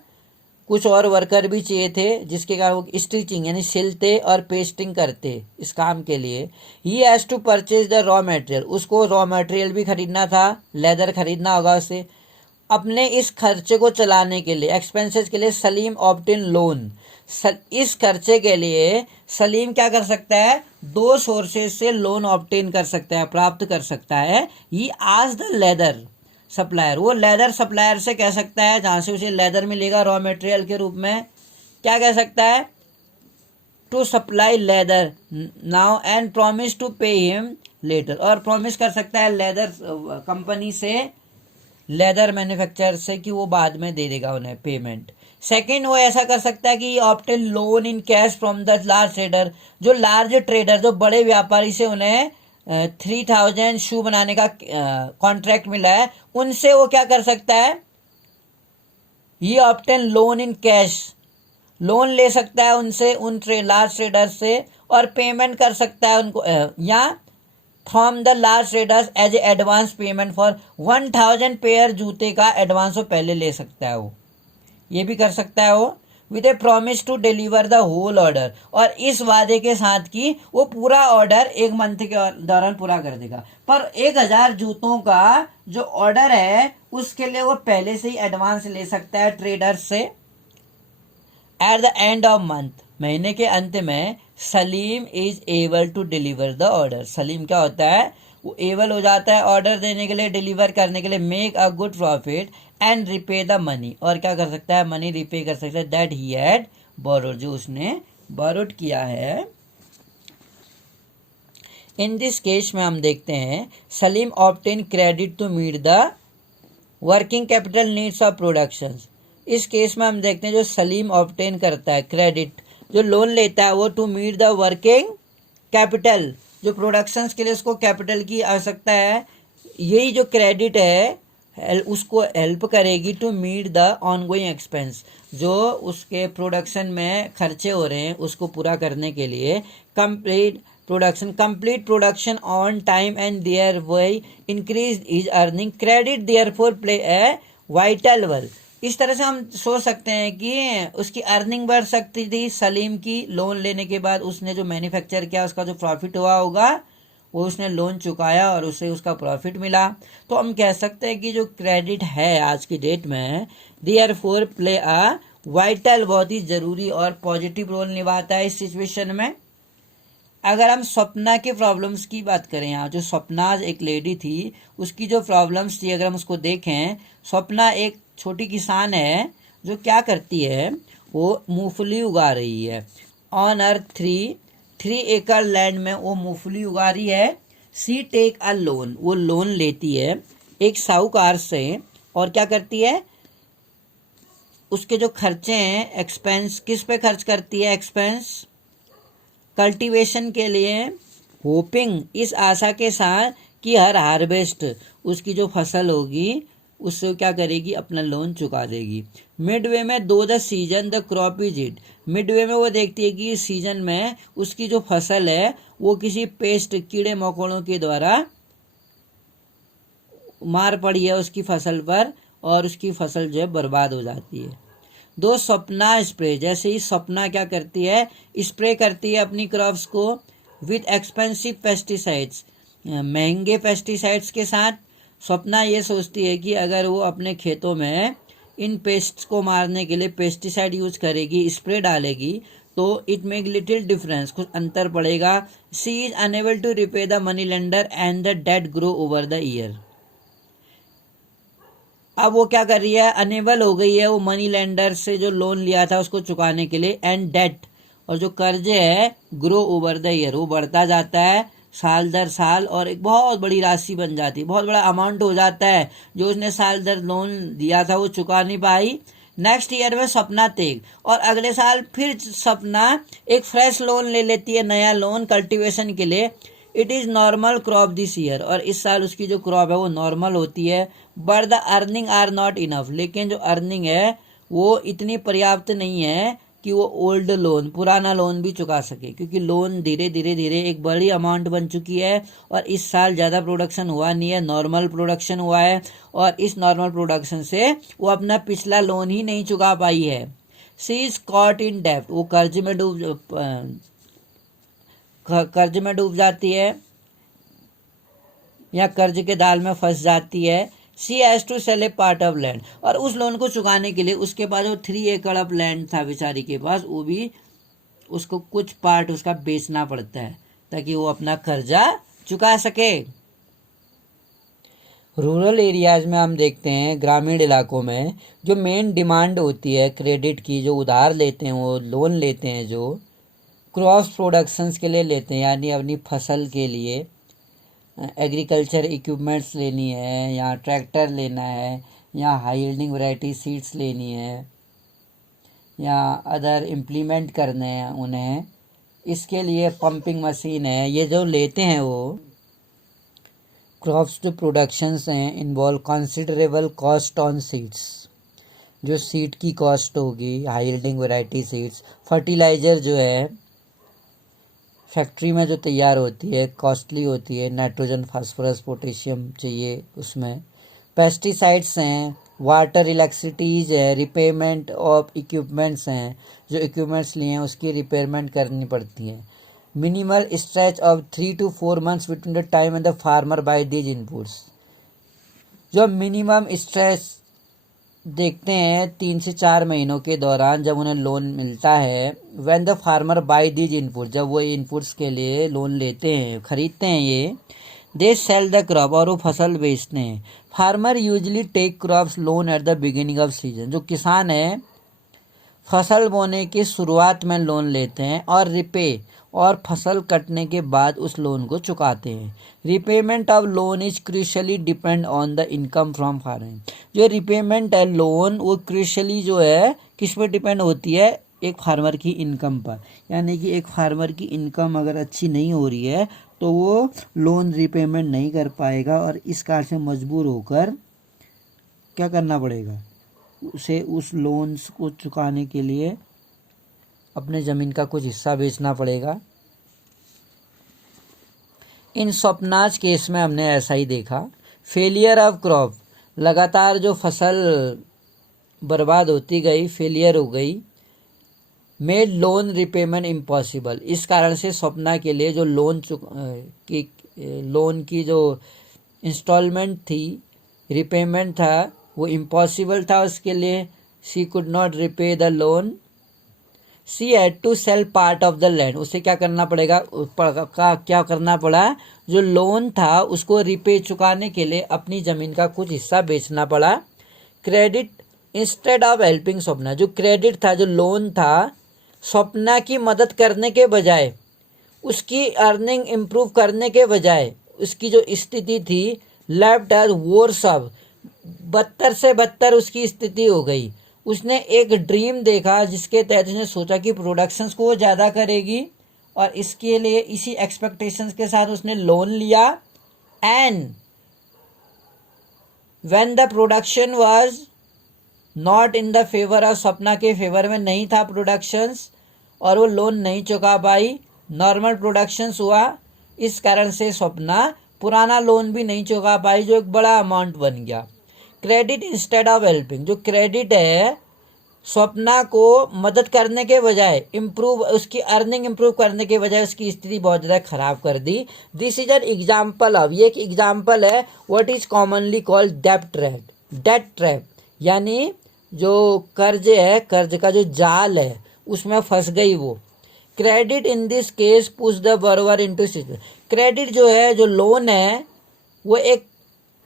कुछ और वर्कर भी चाहिए थे, जिसके कारण वो स्टिचिंग यानी सिलते और पेस्टिंग करते इस काम के लिए। He has to purchase the raw material, उसको रॉ मटेरियल भी खरीदना था, लेदर खरीदना होगा उसे। अपने इस खर्चे को चलाने के लिए, एक्सपेंसेस के लिए, सलीम ऑब्टेन लोन, इस खर्चे के लिए सलीम क्या कर सकता है, 2 सोर्सेज से लोन ऑब्टेन कर सकता है, प्राप्त कर सकता है। He asked the leather supplier, वो लेदर सप्लायर से कह सकता है, जहाँ से उसे लेदर मिलेगा रॉ मटेरियल के रूप में, क्या कह सकता है, to supply leather now and promise to pay him later, और प्रॉमिस कर सकता है लेदर कंपनी से, लेदर मैन्युफैक्चरर से, कि वो बाद में दे देगा उन्हें पेमेंट। सेकंड, वो ऐसा कर सकता है कि obtain loan in cash from the large trader, जो लार्ज ट्रेडर, जो बड़े व्यापारी से उन्हें 3000 शू बनाने का कॉन्ट्रैक्ट मिला है, उनसे वो क्या कर सकता है, ये obtain loan in cash, loan ले सकता है उनसे, उन लार्ज ट्रेडर से, और पेमेंट कर सकता है उनको, या from the large traders as a advance payment for 1000 pair जूते का एडवांस वो पहले ले सकता है, वो ये भी कर सकता है वो। With a promise to deliver the whole order, और इस वादे के साथ कि वो पूरा ऑर्डर 1 मंथ के दौरान पूरा कर देगा। पर 1000 जूतों का जो ऑर्डर है उसके लिए वो पहले से ही एडवांस ले सकता है ट्रेडर से। At the end of month, महीने के अंत में, Salim is able to deliver the order, Salim क्या होता है, वो एबल हो जाता है ऑर्डर देने के लिए, डिलीवर करने के लिए, make a good profit and repay the money, और क्या कर सकता है, मनी रिपे कर सकता है, दैट ही हैड बोरोड, जो उसने बोरोड किया है। इन दिस केस में हम देखते हैं Salim obtain credit to meet the working capital needs of production. इस केस में हम देखते हैं जो सलीम ऑब्टेन करता है क्रेडिट, जो लोन लेता है वो to meet the working capital, जो प्रोडक्शंस के लिए उसको कैपिटल की आवश्यकता है, यही जो क्रेडिट है उसको हेल्प करेगी to meet the ongoing expense, जो उसके प्रोडक्शन में खर्चे हो रहे हैं उसको पूरा करने के लिए। Complete production on time and thereby increase his earning, credit therefore play a vital role. इस तरह से हम सोच सकते हैं कि उसकी अर्निंग बढ़ सकती थी सलीम की, लोन लेने के बाद उसने जो मैन्युफैक्चर किया उसका जो प्रॉफिट हुआ होगा वो उसने लोन चुकाया और उससे उसका प्रॉफिट मिला। तो हम कह सकते हैं कि जो क्रेडिट है आज की डेट में देयरफॉर प्ले अ वाइटल, बहुत ही ज़रूरी और पॉजिटिव रोल निभाता है इस सिचुएशन में। अगर हम स्वप्ना के प्रॉब्लम्स की बात करें, यहाँ जो स्वप्नाज एक लेडी थी उसकी जो प्रॉब्लम्स थी अगर हम उसको देखें, स्वप्ना एक छोटी किसान है जो क्या करती है, वो मूंगफली उगा रही है। ऑन हर 3 एकड़ लैंड में वो मूंगफली उगा रही है। सी टेक अ लोन, वो लोन लेती है एक साहूकार से, और क्या करती है, उसके जो खर्चे हैं एक्सपेंस किस पे खर्च करती है, एक्सपेंस कल्टीवेशन के लिए, होपिंग इस आशा के साथ कि हर हार्वेस्ट उसकी जो फसल होगी उससे क्या करेगी, अपना लोन चुका देगी। मिडवे में दो the season the crop is it, Midway में वो देखती है कि इस सीजन में उसकी जो फसल है वो किसी पेस्ट कीड़े मकोड़ों के द्वारा मार पड़ी है उसकी फसल पर और उसकी फसल जो है बर्बाद हो जाती है। दो सपना स्प्रे, जैसे ही सपना क्या करती है, स्प्रे करती है अपनी क्रॉप्स को विथ एक्सपेंसिव पेस्टिसाइड्स, महंगे पेस्टिसाइड्स के साथ। सपना ये सोचती है कि अगर वो अपने खेतों में इन पेस्ट्स को मारने के लिए पेस्टिसाइड यूज करेगी, स्प्रे डालेगी, तो इट मेक लिटिल डिफरेंस, कुछ अंतर पड़ेगा। She is unable to repay the money lender and the debt grow over the year. अब वो क्या कर रही है, अनेबल हो गई है वो मनी लेंडर से जो लोन लिया था उसको चुकाने के लिए, एंड डेट, और जो कर्जे है ग्रो ओवर द ईयर, वो बढ़ता जाता है साल दर साल और एक बहुत बड़ी राशि बन जाती है, बहुत बड़ा अमाउंट हो जाता है जो उसने साल दर लोन दिया था वो चुका नहीं पाई। नेक्स्ट ईयर में सपना तेग, और अगले साल फिर सपना एक फ्रेश लोन ले लेती है, नया लोन कल्टीवेशन के लिए। It is normal crop this year, और इस साल उसकी जो क्रॉप है वो नॉर्मल होती है। But the earning are not enough, लेकिन जो अर्निंग है वो इतनी पर्याप्त नहीं है कि वो ओल्ड लोन, पुराना लोन भी चुका सके, क्योंकि लोन धीरे धीरे एक बड़ी अमाउंट बन चुकी है और इस साल ज़्यादा प्रोडक्शन हुआ नहीं है, नॉर्मल प्रोडक्शन हुआ है, और इस नॉर्मल प्रोडक्शन से वो अपना पिछला लोन ही नहीं चुका पाई है। सी इज कॉट इन डेप्ट, वो कर्ज में डूब जाती है या कर्ज के जाल में फंस जाती है। She has to sell a part of land, और उस लोन को चुकाने के लिए उसके पास जो 3 एकड़ ऑफ लैंड था बेचारी के पास, वो भी उसको कुछ पार्ट उसका बेचना पड़ता है ताकि वो अपना कर्जा चुका सके। रूरल एरियाज में हम देखते हैं, ग्रामीण इलाकों में जो मेन डिमांड होती है क्रेडिट की, जो उधार लेते हैं वो लोन लेते हैं, जो क्रॉस प्रोडक्शंस के लिए लेते हैं, यानी अपनी फसल के लिए एग्रीकल्चर इक्विपमेंट्स लेनी है, या ट्रैक्टर लेना है, या हाई यील्डिंग वैरायटी सीड्स लेनी है, या अदर इम्प्लीमेंट करने हैं उन्हें, इसके लिए पंपिंग मशीन है, ये जो लेते हैं वो क्रॉप्स टू प्रोडक्शंस हैं, involve considerable cost on seeds, जो सीड की कॉस्ट होगी, high yielding variety seeds, fertiliser जो है फैक्ट्री में जो तैयार होती है कॉस्टली होती है, नाइट्रोजन फास्फोरस पोटेशियम चाहिए उसमें, पेस्टिसाइड्स हैं, वाटर, इलेक्ट्रिसिटीज़ है, रिपेयरमेंट ऑफ इक्विपमेंट्स हैं, जो इक्विपमेंट्स लिए हैं उसकी रिपेयरमेंट करनी पड़ती है। Minimal stretch of 3 to 4 months between the time and the farmer buy these inputs. जो मिनिमम स्ट्रेच देखते हैं 3 से 4 महीनों के दौरान जब उन्हें लोन मिलता है। When the farmer buy these input, जब वो इनपुट्स के लिए लोन लेते हैं, खरीदते हैं ये, दे सेल द क्रॉप, और वो फसल बेचते हैं। Farmer usually take crops loan at the beginning of season, जो किसान है फसल बोने की शुरुआत में लोन लेते हैं और रिपे, और फसल कटने के बाद उस लोन को चुकाते हैं। Repayment of loan is crucially depend on the income from farming. जो रिपेमेंट है लोन, वो क्रूशली जो है किस पर डिपेंड होती है, एक फार्मर की इनकम पर। यानी कि एक फार्मर की इनकम अगर अच्छी नहीं हो रही है तो वो लोन रिपेमेंट नहीं कर पाएगा, और इस कारण से मजबूर होकर क्या करना पड़ेगा, उसे उस लोन्स को चुकाने के लिए अपने ज़मीन का कुछ हिस्सा बेचना पड़ेगा। इन स्वप्नाज केस में हमने ऐसा ही देखा। फेलियर ऑफ क्रॉप, लगातार जो फसल बर्बाद होती गई, फेलियर हो गई। मेड लोन रिपेमेंट इम्पॉसिबल, इस कारण से स्वप्ना के लिए जो लोन की जो इंस्टॉलमेंट थी, रिपेमेंट था, वो इम्पॉसिबल था उसके लिए। She could not repay the loan. She had to sell part of the land, उसे क्या करना पड़ेगा, क्या करना पड़ा, जो लोन था उसको रिपे चुकाने के लिए अपनी ज़मीन का कुछ हिस्सा बेचना पड़ा। Credit instead of helping Swapna, जो क्रेडिट था, जो लोन था, स्वप्ना की मदद करने के बजाय, उसकी अर्निंग इम्प्रूव करने के बजाय, उसकी जो स्थिति थी लेफ्ट एज वर्स ऑफ, बदतर से बदतर उसकी स्थिति हो गई। उसने एक ड्रीम देखा जिसके तहत उसने सोचा कि प्रोडक्शंस को वो ज़्यादा करेगी, और इसके लिए इसी एक्सपेक्टेशंस के साथ उसने लोन लिया। And when the production was not in the favour of, Swapna के फेवर में नहीं था प्रोडक्शंस, और वो लोन नहीं चुका पाई, नॉर्मल प्रोडक्शंस हुआ, इस कारण से स्वप्ना पुराना लोन भी नहीं चुका पाई, जो एक बड़ा अमाउंट बन गया। क्रेडिट इंस्टेड ऑफ हेल्पिंग, जो क्रेडिट है स्वप्ना को मदद करने के बजाय इम्प्रूव, उसकी अर्निंग इम्प्रूव करने के बजाय उसकी स्थिति बहुत ज़्यादा खराब कर दी। This is an example of, ये एक एग्जाम्पल है what is commonly called debt trap. Debt trap यानी जो कर्ज है, कर्ज का जो जाल है, उसमें फंस गई वो। Credit in this case push the borrower into situation, credit जो है, जो लोन है, वो एक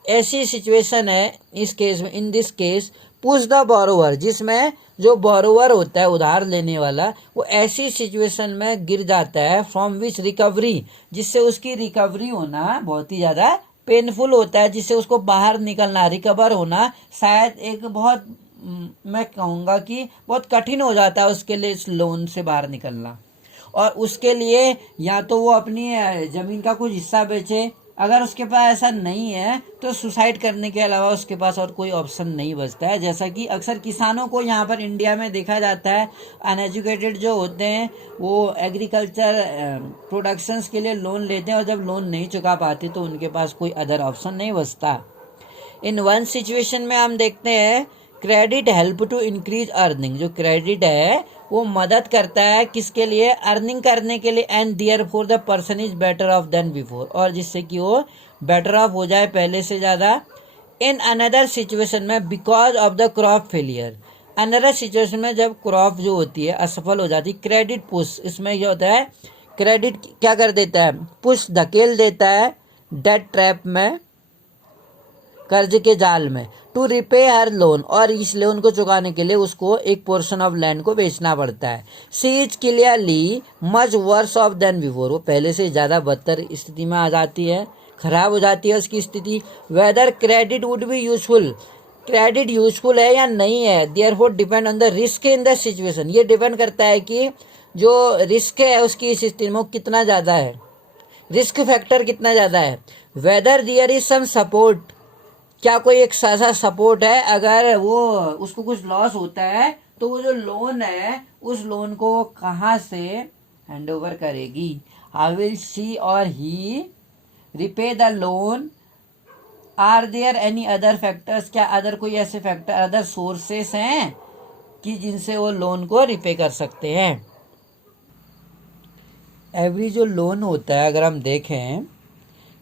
ऐसी सिचुएशन है इस केस में, in this case push the borrower, जिसमें जो बोरोवर होता है, उधार लेने वाला, वो ऐसी सिचुएशन में गिर जाता है फ्रॉम विच रिकवरी, जिससे उसकी रिकवरी होना बहुत ही ज़्यादा पेनफुल होता है, जिससे उसको बाहर निकलना, रिकवर होना शायद एक बहुत, मैं कहूँगा कि बहुत कठिन हो जाता है उसके लिए इस लोन से बाहर निकलना। और उसके लिए या तो वो अपनी ज़मीन का कुछ हिस्सा बेचे, अगर उसके पास ऐसा नहीं है तो सुसाइड करने के अलावा उसके पास और कोई ऑप्शन नहीं बचता है। जैसा कि अक्सर किसानों को यहाँ पर इंडिया में देखा जाता है, अनएजुकेटेड जो होते हैं वो एग्रीकल्चर प्रोडक्शंस के लिए लोन लेते हैं, और जब लोन नहीं चुका पाते तो उनके पास कोई अदर ऑप्शन नहीं बचता। इन वन सिचुएशन में हम देखते हैं credit help to increase earning, जो क्रेडिट है वो मदद करता है किसके लिए, अर्निंग करने के लिए। And therefore the person is better off than before, और जिससे कि वो बेटर ऑफ हो जाए पहले से ज़्यादा। इन अनदर सिचुएशन में because of the crop failure, another situation में जब क्रॉप जो होती है असफल हो जाती है, क्रेडिट पुश, इसमें क्या होता है, क्रेडिट क्या कर देता है, पुश धकेल देता है डेट ट्रैप में, कर्ज के जाल में, टू रिपे हर लोन, और इस लोन को चुकाने के लिए उसको एक पोर्शन ऑफ लैंड को बेचना पड़ता है। She is clearly much worse off than before, वो पहले से ज़्यादा बदतर स्थिति में आ जाती है, खराब हो जाती है उसकी स्थिति। Whether credit would be useful, credit useful है या नहीं है, therefore depend on the risk in the situation, ये डिपेंड करता है कि जो रिस्क है उसकी इस स्थिति में कितना ज़्यादा है, रिस्क फैक्टर कितना ज़्यादा है। Whether there is some support, क्या कोई एक ऐसा सपोर्ट है, अगर वो उसको कुछ लॉस होता है तो वो जो लोन है उस लोन को कहाँ से हैंड ओवर करेगी, how will she or he repay the loan are there any other factors, क्या अदर कोई ऐसे फैक्टर, अदर सोर्सेस हैं कि जिनसे वो लोन को रिपे कर सकते हैं। एवरी जो लोन होता है अगर हम देखें,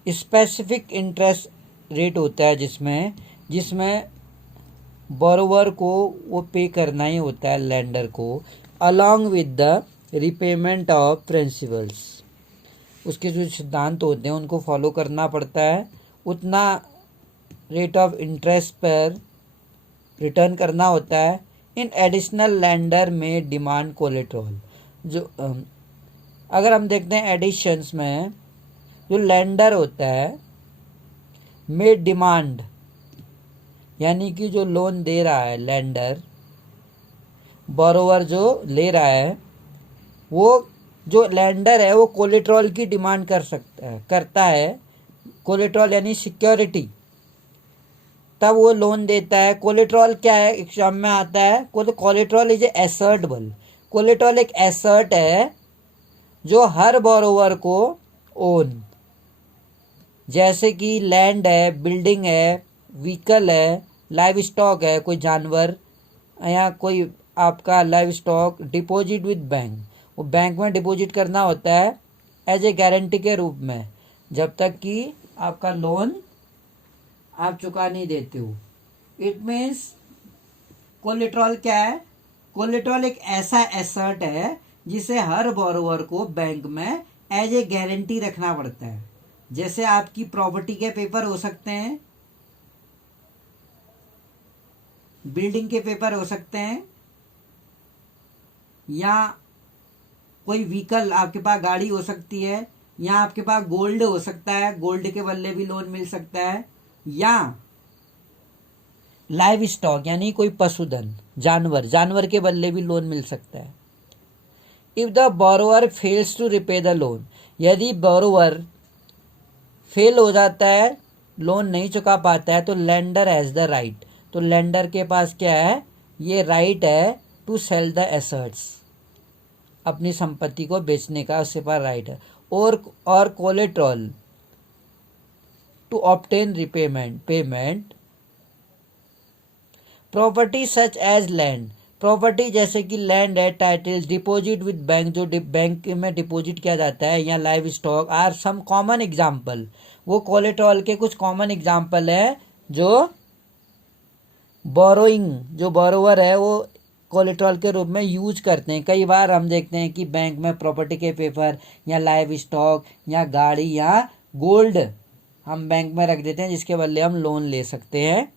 स्पेसिफिक इंटरेस्ट रेट होता है जिसमें जिसमें बोरोवर को वो पे करना ही होता है लेंडर को, along with the repayment of principles. उसके जो सिद्धांत होते हैं उनको फॉलो करना पड़ता है, उतना रेट ऑफ इंटरेस्ट पर रिटर्न करना होता है। इन एडिशनल लेंडर में डिमांड कोलेट्रल, जो अगर हम देखते हैं एडिशंस में जो लेंडर होता है में डिमांड, यानी कि जो लोन दे रहा है लेंडर, बोरोवर जो ले रहा है, वो जो लेंडर है वो कोलेट्रल की डिमांड करता है। कोलेट्रल यानी सिक्योरिटी, तब वो लोन देता है। कोलेट्रल क्या है, एग्जाम में आता है, कोलेट्रल इज एसर्टेबल। कोलेट्रल एक एसर्ट है जो हर बोरोवर को ओन, जैसे कि लैंड है, बिल्डिंग है, व्हीकल है, लाइव स्टॉक है, कोई जानवर या कोई आपका live stock, deposit with bank, वो बैंक में डिपॉजिट करना होता है एज ए गारंटी के रूप में, जब तक कि आपका लोन आप चुका नहीं देते हो। इट मीन्स कोलेट्रल क्या है, कोलेट्रल एक ऐसा एसेट है जिसे हर बोरोवर को बैंक में एज ए गारंटी रखना पड़ता है। जैसे आपकी प्रॉपर्टी के पेपर हो सकते हैं, बिल्डिंग के पेपर हो सकते हैं, या कोई व्हीकल, आपके पास गाड़ी हो सकती है, या आपके पास गोल्ड हो सकता है, गोल्ड के बदले भी लोन मिल सकता है, या लाइव स्टॉक यानी कोई पशुधन, जानवर के बदले भी लोन मिल सकता है। If the borrower fails to repay the loan, यदि बोरोवर फेल हो जाता है, लोन नहीं चुका पाता है, तो लेंडर हैज द राइट, तो लेंडर के पास क्या है, ये राइट है टू सेल द एसेट्स, अपनी संपत्ति को बेचने का उसके पास राइट है। और collateral to obtain repayment payment. Property such as land, property जैसे कि लैंड है, टाइटल, डिपॉजिट विद बैंक, जो बैंक में डिपॉजिट किया जाता है, या livestock are some common example, वो कोलेट्रल के कुछ कॉमन एग्जाम्पल है जो बोरोइंग, जो बोरोवर है वो कोलेट्रल के रूप में यूज करते हैं। कई बार हम देखते हैं कि बैंक में प्रॉपर्टी के पेपर या लाइव स्टॉक या गाड़ी या गोल्ड हम बैंक में रख देते हैं, जिसके बदले हम लोन ले सकते हैं।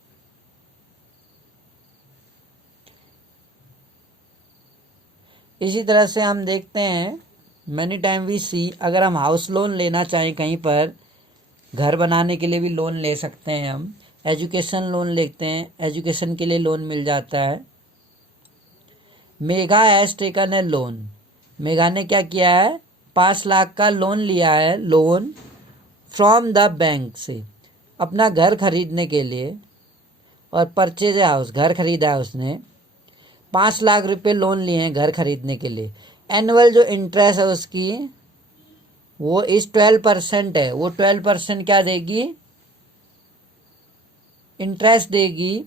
इसी तरह से हम देखते हैं मैनी टाइम वी सी, अगर हम हाउस लोन लेना चाहें, कहीं पर घर बनाने के लिए भी लोन ले सकते हैं हम। एजुकेशन लोन लेते हैं, एजुकेशन के लिए लोन मिल जाता है। Megha has taken a loan, Megha ने क्या किया है, 5 लाख का लोन लिया है, लोन फ्रॉम द बैंक से, अपना घर खरीदने के लिए, और परचेज हाउस, घर खरीदा है उसने, 5 लाख रुपए लोन लिए हैं घर खरीदने के लिए। एनुअल जो इंटरेस्ट है उसकी वो इस 12% है, वो 12% क्या देगी, इंटरेस्ट देगी।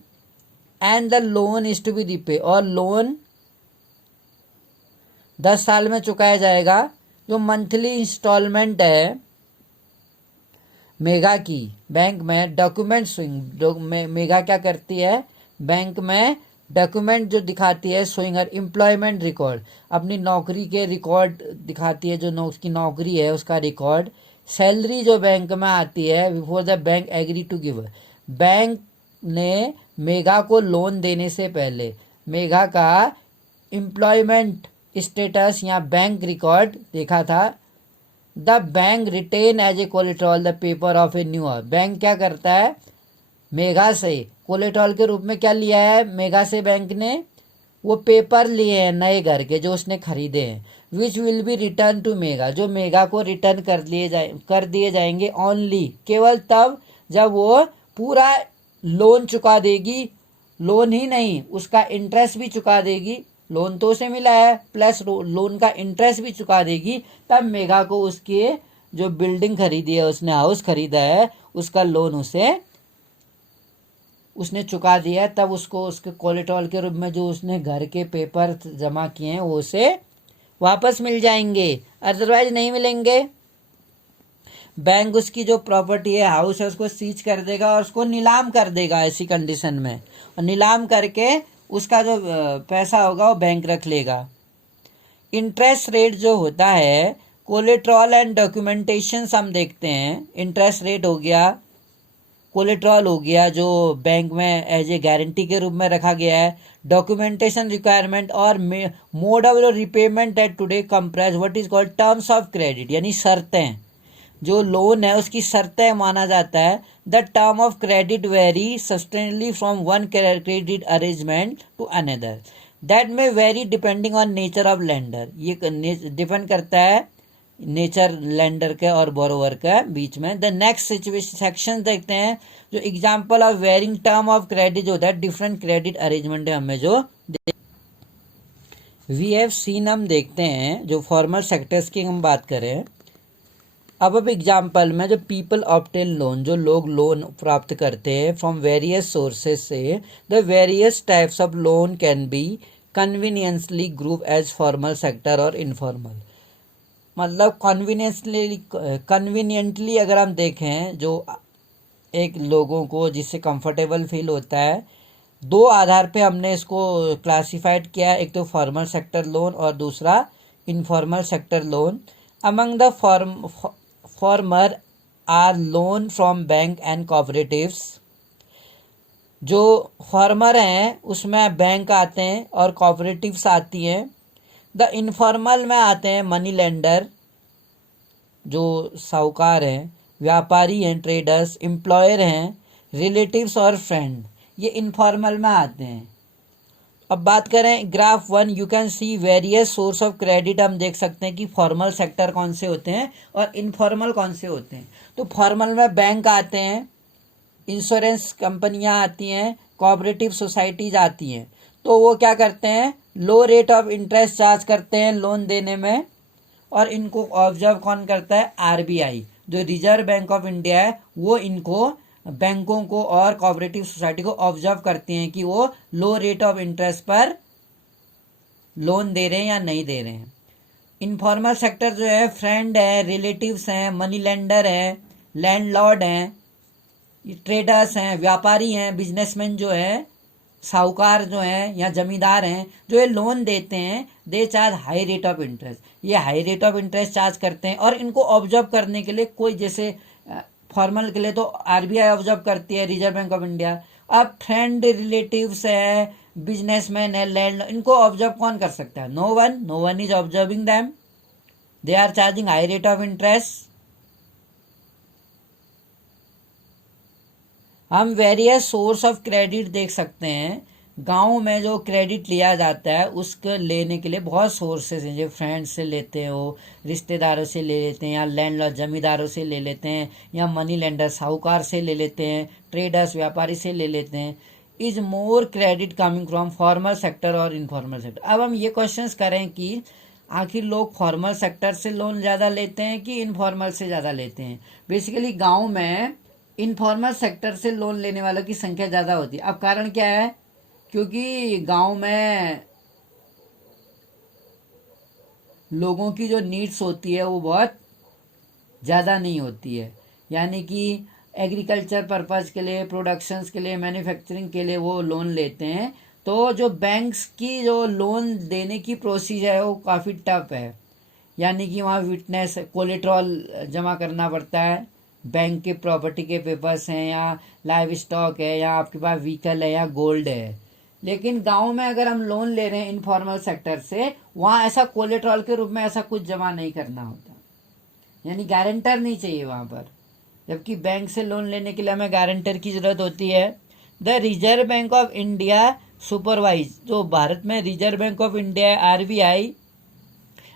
And the loan is to be repay, और लोन 10 साल में चुकाया जाएगा। जो मंथली इंस्टॉलमेंट है मेघा की बैंक में, डॉक्यूमेंट स्विंग, मेघा क्या करती है, बैंक में डॉक्यूमेंट जो दिखाती है, शोइंग हर एम्प्लॉयमेंट रिकॉर्ड, अपनी नौकरी के रिकॉर्ड दिखाती है, जो उसकी नौकरी है उसका रिकॉर्ड। सैलरी जो बैंक में आती है, before the bank agree to give, bank ने मेघा को लोन देने से पहले मेघा का एम्प्लॉयमेंट स्टेटस या बैंक रिकॉर्ड देखा था। The bank written as a collateral the paper of a new house, bank क्या करता है, मेघा से कोलेट्रल के रूप में क्या लिया है, मेघा से बैंक ने वो पेपर लिए हैं नए घर के जो उसने खरीदे हैं, which will be return to Megha, जो मेघा को रिटर्न कर दिए जाएंगे ओनली, केवल तब जब वो पूरा लोन चुका देगी। लोन ही नहीं, उसका इंटरेस्ट भी चुका देगी, लोन तो उसे मिला है प्लस लोन का इंटरेस्ट भी चुका देगी, तब मेघा को उसके जो बिल्डिंग खरीदी है, उसने हाउस खरीदा है, उसका लोन उसे उसने चुका दिया है, तब उसको उसके कोलेटरल के रूप में जो उसने घर के पेपर जमा किए हैं वो उसे वापस मिल जाएंगे, अदरवाइज नहीं मिलेंगे। बैंक उसकी जो प्रॉपर्टी है, हाउस है, उसको सीज कर देगा और उसको नीलाम कर देगा ऐसी कंडीशन में, और नीलाम करके उसका जो पैसा होगा वो बैंक रख लेगा। इंटरेस्ट रेट जो होता है, कोलेट्रॉल एंड डॉक्यूमेंटेशन हम देखते हैं। इंटरेस्ट रेट हो गया, कोलेट्रॉल हो गया जो बैंक में एज ए गारंटी के रूप में रखा गया है, डॉक्यूमेंटेशन रिक्वायरमेंट और mode of repayment at today comprise what is called terms of credit, यानी शर्तें। जो लोन है उसकी शर्तें माना जाता है। The term of credit vary substantially from one credit arrangement to another, that may vary depending on nature of lender. ये डिपेंड करता है नेचर लेंडर के और बोरोवर के बीच में। द नेक्स्ट सिचुएशन सेक्शन देखते हैं जो example of varying term of credit जो होता है, डिफरेंट क्रेडिट अरेंजमेंट है हमें जो वी हैव सीन। हम देखते हैं जो फॉर्मल सेक्टर्स की हम बात करें। अब एग्जांपल में जो पीपल ऑब्टेन लोन, जो लोग लोन प्राप्त करते हैं फ्रॉम वेरियस सोर्सेज से, the various types of loan can be conveniently group as formal sector or informal. मतलब कन्वीनियंटली अगर हम देखें, जो एक लोगों को जिससे कंफर्टेबल फील होता है, दो आधार पे हमने इसको क्लासिफाइड किया है। एक तो फॉर्मल सेक्टर लोन और दूसरा informal sector loan. Among the former are loan from bank and cooperatives. जो फॉर्मर हैं उसमें बैंक आते हैं और कोऑपरेटिव्स आती हैं। द इनफॉर्मल में आते हैं मनी लेंडर, जो साहूकार हैं, व्यापारी हैं, ट्रेडर्स, एम्प्लॉयर हैं, रिलेटिव्स और फ्रेंड, ये इनफॉर्मल में आते हैं। अब बात करें graph 1, you can see various source of credit. हम देख सकते हैं कि फॉर्मल सेक्टर कौन से होते हैं और इनफॉर्मल कौन से होते हैं। तो फॉर्मल में बैंक आते हैं, इंश्योरेंस कंपनियां आती हैं, कोऑपरेटिव सोसाइटीज आती हैं। तो वो क्या करते हैं, लो रेट ऑफ इंटरेस्ट चार्ज करते हैं लोन देने में, और इनको ऑब्जर्व कौन करता है, आरबीआई जो रिजर्व बैंक ऑफ इंडिया है, वो इनको बैंकों को और कोऑपरेटिव सोसाइटी को ऑब्जर्व करते हैं कि वो लो रेट ऑफ इंटरेस्ट पर लोन दे रहे हैं या नहीं दे रहे हैं। इनफॉर्मल सेक्टर जो है, फ्रेंड है, रिलेटिव्स हैं, मनी लेंडर हैं, लैंडलॉर्ड हैं, ट्रेडर्स हैं, व्यापारी हैं, बिजनेसमैन जो है, साहूकार जो हैं या जमींदार हैं, जो ये लोन देते हैं, they charge high rate of interest. ये high rate of interest charge करते हैं और इनको ऑब्जर्व करने के लिए कोई, जैसे फॉर्मल के लिए तो आरबीआई ऑब्जर्व करती है, रिजर्व बैंक ऑफ इंडिया। अब फ्रेंड, रिलेटिव्स है, बिजनेसमैन है, लैंड, इनको ऑब्जर्व कौन कर सकता है, no one is observing them, they are charging high rate of interest. हम वेरियस सोर्स ऑफ क्रेडिट देख सकते हैं। गांव में जो क्रेडिट लिया जाता है उसको लेने के लिए बहुत सोर्सेज हैं, जो फ्रेंड्स से लेते हो, रिश्तेदारों से ले लेते हैं, या लैंडलॉर्ड जमींदारों से ले लेते हैं, या मनी लेंडर साहूकार से ले लेते हैं, ट्रेडर्स व्यापारी से ले लेते हैं। Is more credit coming from formal sector or informal sector. अब हम ये क्वेश्चंस करें कि आखिर लोग फॉर्मल सेक्टर से लोन ज़्यादा लेते हैं कि इनफॉर्मल से ज़्यादा लेते हैं। बेसिकली गाँव में इनफॉर्मल सेक्टर से लोन लेने वालों की संख्या ज़्यादा होती है। अब कारण क्या है, क्योंकि गांव में लोगों की जो नीड्स होती है वो बहुत ज़्यादा नहीं होती है, यानी कि एग्रीकल्चर पर्पज़ के लिए, प्रोडक्शंस के लिए, मैन्युफैक्चरिंग के लिए वो लोन लेते हैं। तो जो बैंक्स की जो लोन देने की प्रोसीजर है वो काफ़ी टफ है, यानी कि वहाँ विटनेस, कोलेट्रॉल जमा करना पड़ता है, बैंक के प्रॉपर्टी के पेपर्स हैं, या लाइव स्टॉक है, या आपके पास व्हीकल है, या गोल्ड है। लेकिन गांव में अगर हम लोन ले रहे हैं इनफॉर्मल सेक्टर से, वहाँ ऐसा कोलेट्रॉल के रूप में ऐसा कुछ जमा नहीं करना होता, यानी गारंटर नहीं चाहिए वहाँ पर। जबकि बैंक से लोन लेने के लिए हमें गारंटर की ज़रूरत होती है। The reserve Bank of India supervise, जो भारत में रिजर्व बैंक ऑफ इंडिया है, आरबीआई,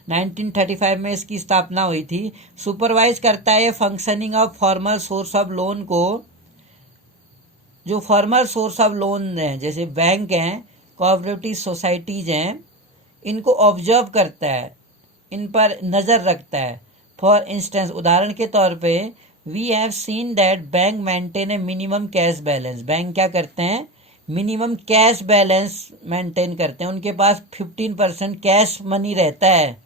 1935 में इसकी स्थापना हुई थी, सुपरवाइज करता है functioning of formal source of loan को। जो फॉर्मल सोर्स ऑफ लोन हैं, जैसे बैंक हैं, कोऑपरेटिव सोसाइटीज हैं, इनको ऑब्जर्व करता है, इन पर नज़र रखता है। फॉर इंस्टेंस, उदाहरण के तौर पे, we have seen that bank maintain a minimum cash balance. बैंक क्या करते हैं, मिनिमम कैश बैलेंस मेंटेन करते हैं। उनके पास 15% कैश मनी रहता है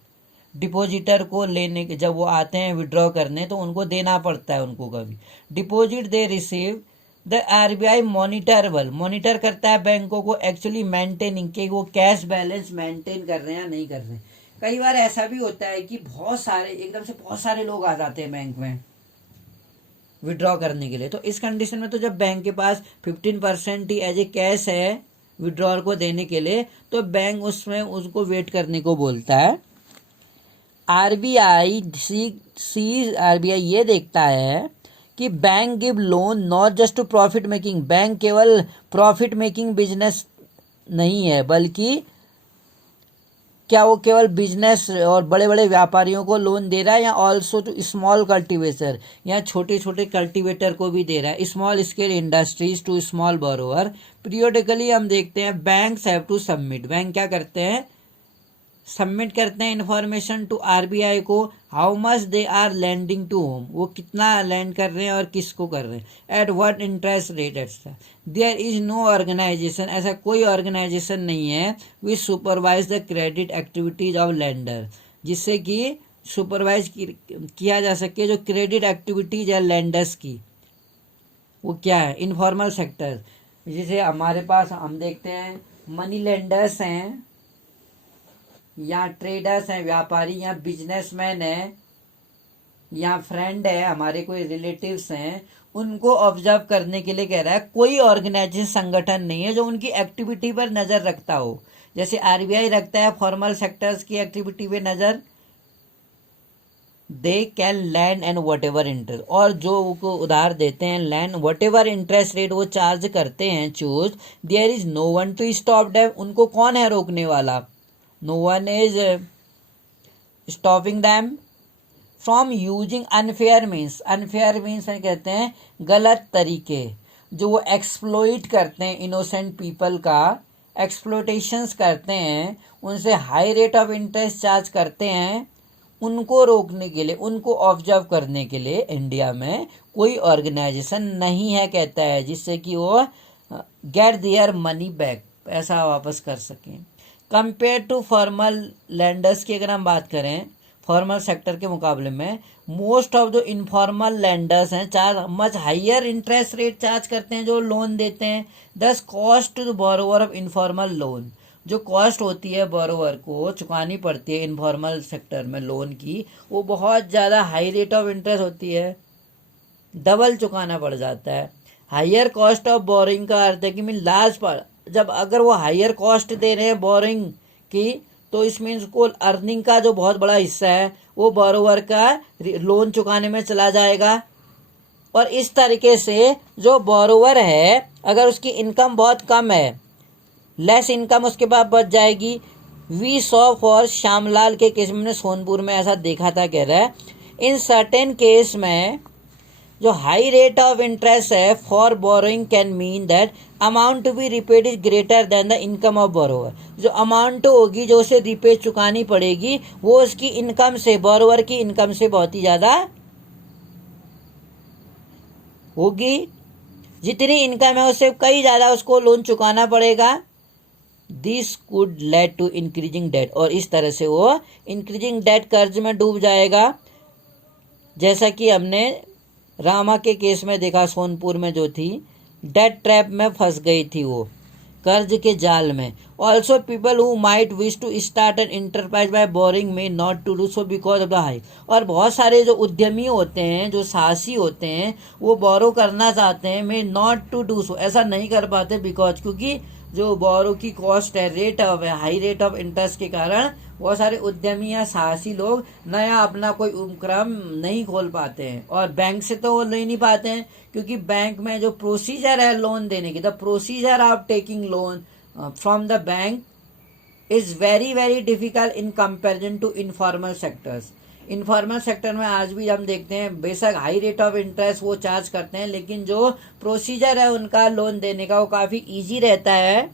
डिपॉजिटर को लेने के, जब वो आते हैं विड्रॉ करने तो उनको देना पड़ता है उनको कभी। Deposit they receive the RBI monitor करता है बैंकों को एक्चुअली मेंटेनिंग के वो कैश बैलेंस मेंटेन कर रहे हैं या नहीं कर रहे हैं। कई बार ऐसा भी होता है कि बहुत सारे एकदम से बहुत सारे लोग आ जाते हैं बैंक में विड्रॉ करने के लिए, तो इस कंडीशन में तो जब बैंक के पास 15% ही एज ए कैश है विड्रॉअर को देने के लिए, तो बैंक उसमें उसको वेट करने को बोलता है। आरबीआई ये देखता है कि bank give loan not just to profit making, bank केवल प्रॉफिट मेकिंग बिजनेस नहीं है, बल्कि क्या वो केवल बिजनेस और बड़े बड़े व्यापारियों को लोन दे रहा है या ऑल्सो टू स्मॉल कल्टिवेटर, या छोटे छोटे कल्टिवेटर को भी दे रहा है, small scale industries to small borrower. Periodically हम देखते हैं banks have to submit, bank क्या करते हैं, सबमिट करते हैं इन्फॉर्मेशन टू आरबीआई को, how much they are lending to whom, वो कितना लैंड कर रहे हैं और किसको कर रहे हैं, at what interest rate etcetera. There is no organisation, ऐसा कोई ऑर्गेनाइजेशन नहीं है which supervise the credit activities of lender, जिससे कि सुपरवाइज किया जा सके जो क्रेडिट एक्टिविटीज है लैंडर्स की, वो क्या है, इनफॉर्मल सेक्टर। जैसे हमारे पास हम देखते हैं मनी लेंडर्स हैं या ट्रेडर्स हैं, व्यापारी या बिजनेसमैन है या फ्रेंड है, हमारे कोई रिलेटिव्स हैं, उनको ऑब्जर्व करने के लिए कह रहा है। कोई ऑर्गेनाइजेशन संगठन नहीं है जो उनकी एक्टिविटी पर नज़र रखता हो, जैसे आरबीआई रखता है फॉर्मल सेक्टर्स की एक्टिविटी पे नज़र, they can lend and whatever interest, और जो उनको उधार देते हैं lend whatever interest rate वो चार्ज करते हैं choose, there is no one to stop them, उनको कौन है रोकने वाला, no one is stopping them from using unfair means, unfair means कहते हैं गलत तरीके, जो वो एक्सप्लोइट करते हैं इनोसेंट पीपल का, एक्सप्लोटेशंस करते हैं, उनसे high rate of interest charge करते हैं, उनको रोकने के लिए, उनको ऑब्जर्व करने के लिए इंडिया में कोई ऑर्गेनाइजेशन नहीं है कहता है, जिससे कि वो गेट देयर मनी बैक, पैसा वापस कर सकें। कंपेयर टू फॉर्मल लैंडर्स की अगर हम बात करें फॉर्मल सेक्टर के मुकाबले में, मोस्ट ऑफ जो इनफॉर्मल लैंडर्स हैं charge much higher interest rate charge करते हैं जो लोन देते हैं। Thus cost to the borrower of informal loan, जो कॉस्ट होती है बोरोवर को चुकानी पड़ती है इनफॉर्मल सेक्टर में लोन की, वो बहुत ज़्यादा हाई रेट ऑफ इंटरेस्ट होती है, डबल चुकाना पड़ जाता है। हायर कॉस्ट ऑफ बोरिंग का अर्थ है कि मीन लार्ज जब अगर वो हायर कॉस्ट दे रहे हैं बोरिंग की, तो इस मीन्स को अर्निंग का जो बहुत बड़ा हिस्सा है वो बोरोवर का लोन चुकाने में चला जाएगा। और इस तरीके से जो बोरोवर है अगर उसकी इनकम बहुत कम है, लेस इनकम उसके पास बच जाएगी। वी सॉ फॉर श्यामलाल के केस में सोनपुर में ऐसा देखा था, कह रहा है इन सर्टेन केस में जो हाई रेट ऑफ इंटरेस्ट है for borrowing can mean that amount to be repaid is greater than the income of borrower, जो अमाउंट होगी जो उसे रिपे चुकानी पड़ेगी वो उसकी इनकम से, बोरोवर की इनकम से बहुत ही ज़्यादा होगी, जितनी इनकम है उससे कई ज़्यादा उसको लोन चुकाना पड़ेगा। This could lead to increasing debt, और इस तरह से वो इंक्रीजिंग डेट कर्ज में डूब जाएगा, जैसा कि हमने रामा के केस में देखा, सोनपुर में जो थी डेट ट्रैप में फंस गई थी वो कर्ज के जाल में। Also people who might wish to start an enterprise by borrowing may not to do so because of the high, और बहुत सारे जो उद्यमी होते हैं जो साहसी होते हैं वो बोरो करना चाहते हैं में नॉट टू डू सो, ऐसा नहीं कर पाते बिकॉज क्योंकि जो बोरो की कॉस्ट है rate of high rate of interest के कारण बहुत सारे उद्यमी या साहसी लोग नया अपना कोई उपक्रम नहीं खोल पाते हैं, और बैंक से तो वो ले नहीं पाते हैं क्योंकि बैंक में जो प्रोसीजर है लोन देने की, the procedure of taking loan from the bank is very very difficult in comparison to informal sectors. Informal sector में आज भी हम देखते हैं बेशक हाई रेट ऑफ इंटरेस्ट वो चार्ज करते हैं, लेकिन जो प्रोसीजर है उनका लोन देने का वो काफ़ी इजी रहता है,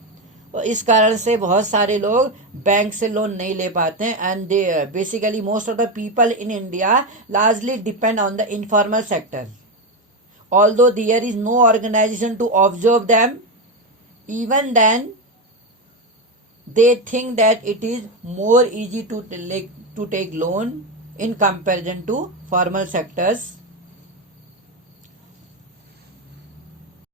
इस कारण से बहुत सारे लोग बैंक से लोन नहीं ले पाते हैं and they basically most of the people in India largely depend on the informal sector although there is no organization to observe them even then they think that it is more easy to take loan in comparison to formal sectors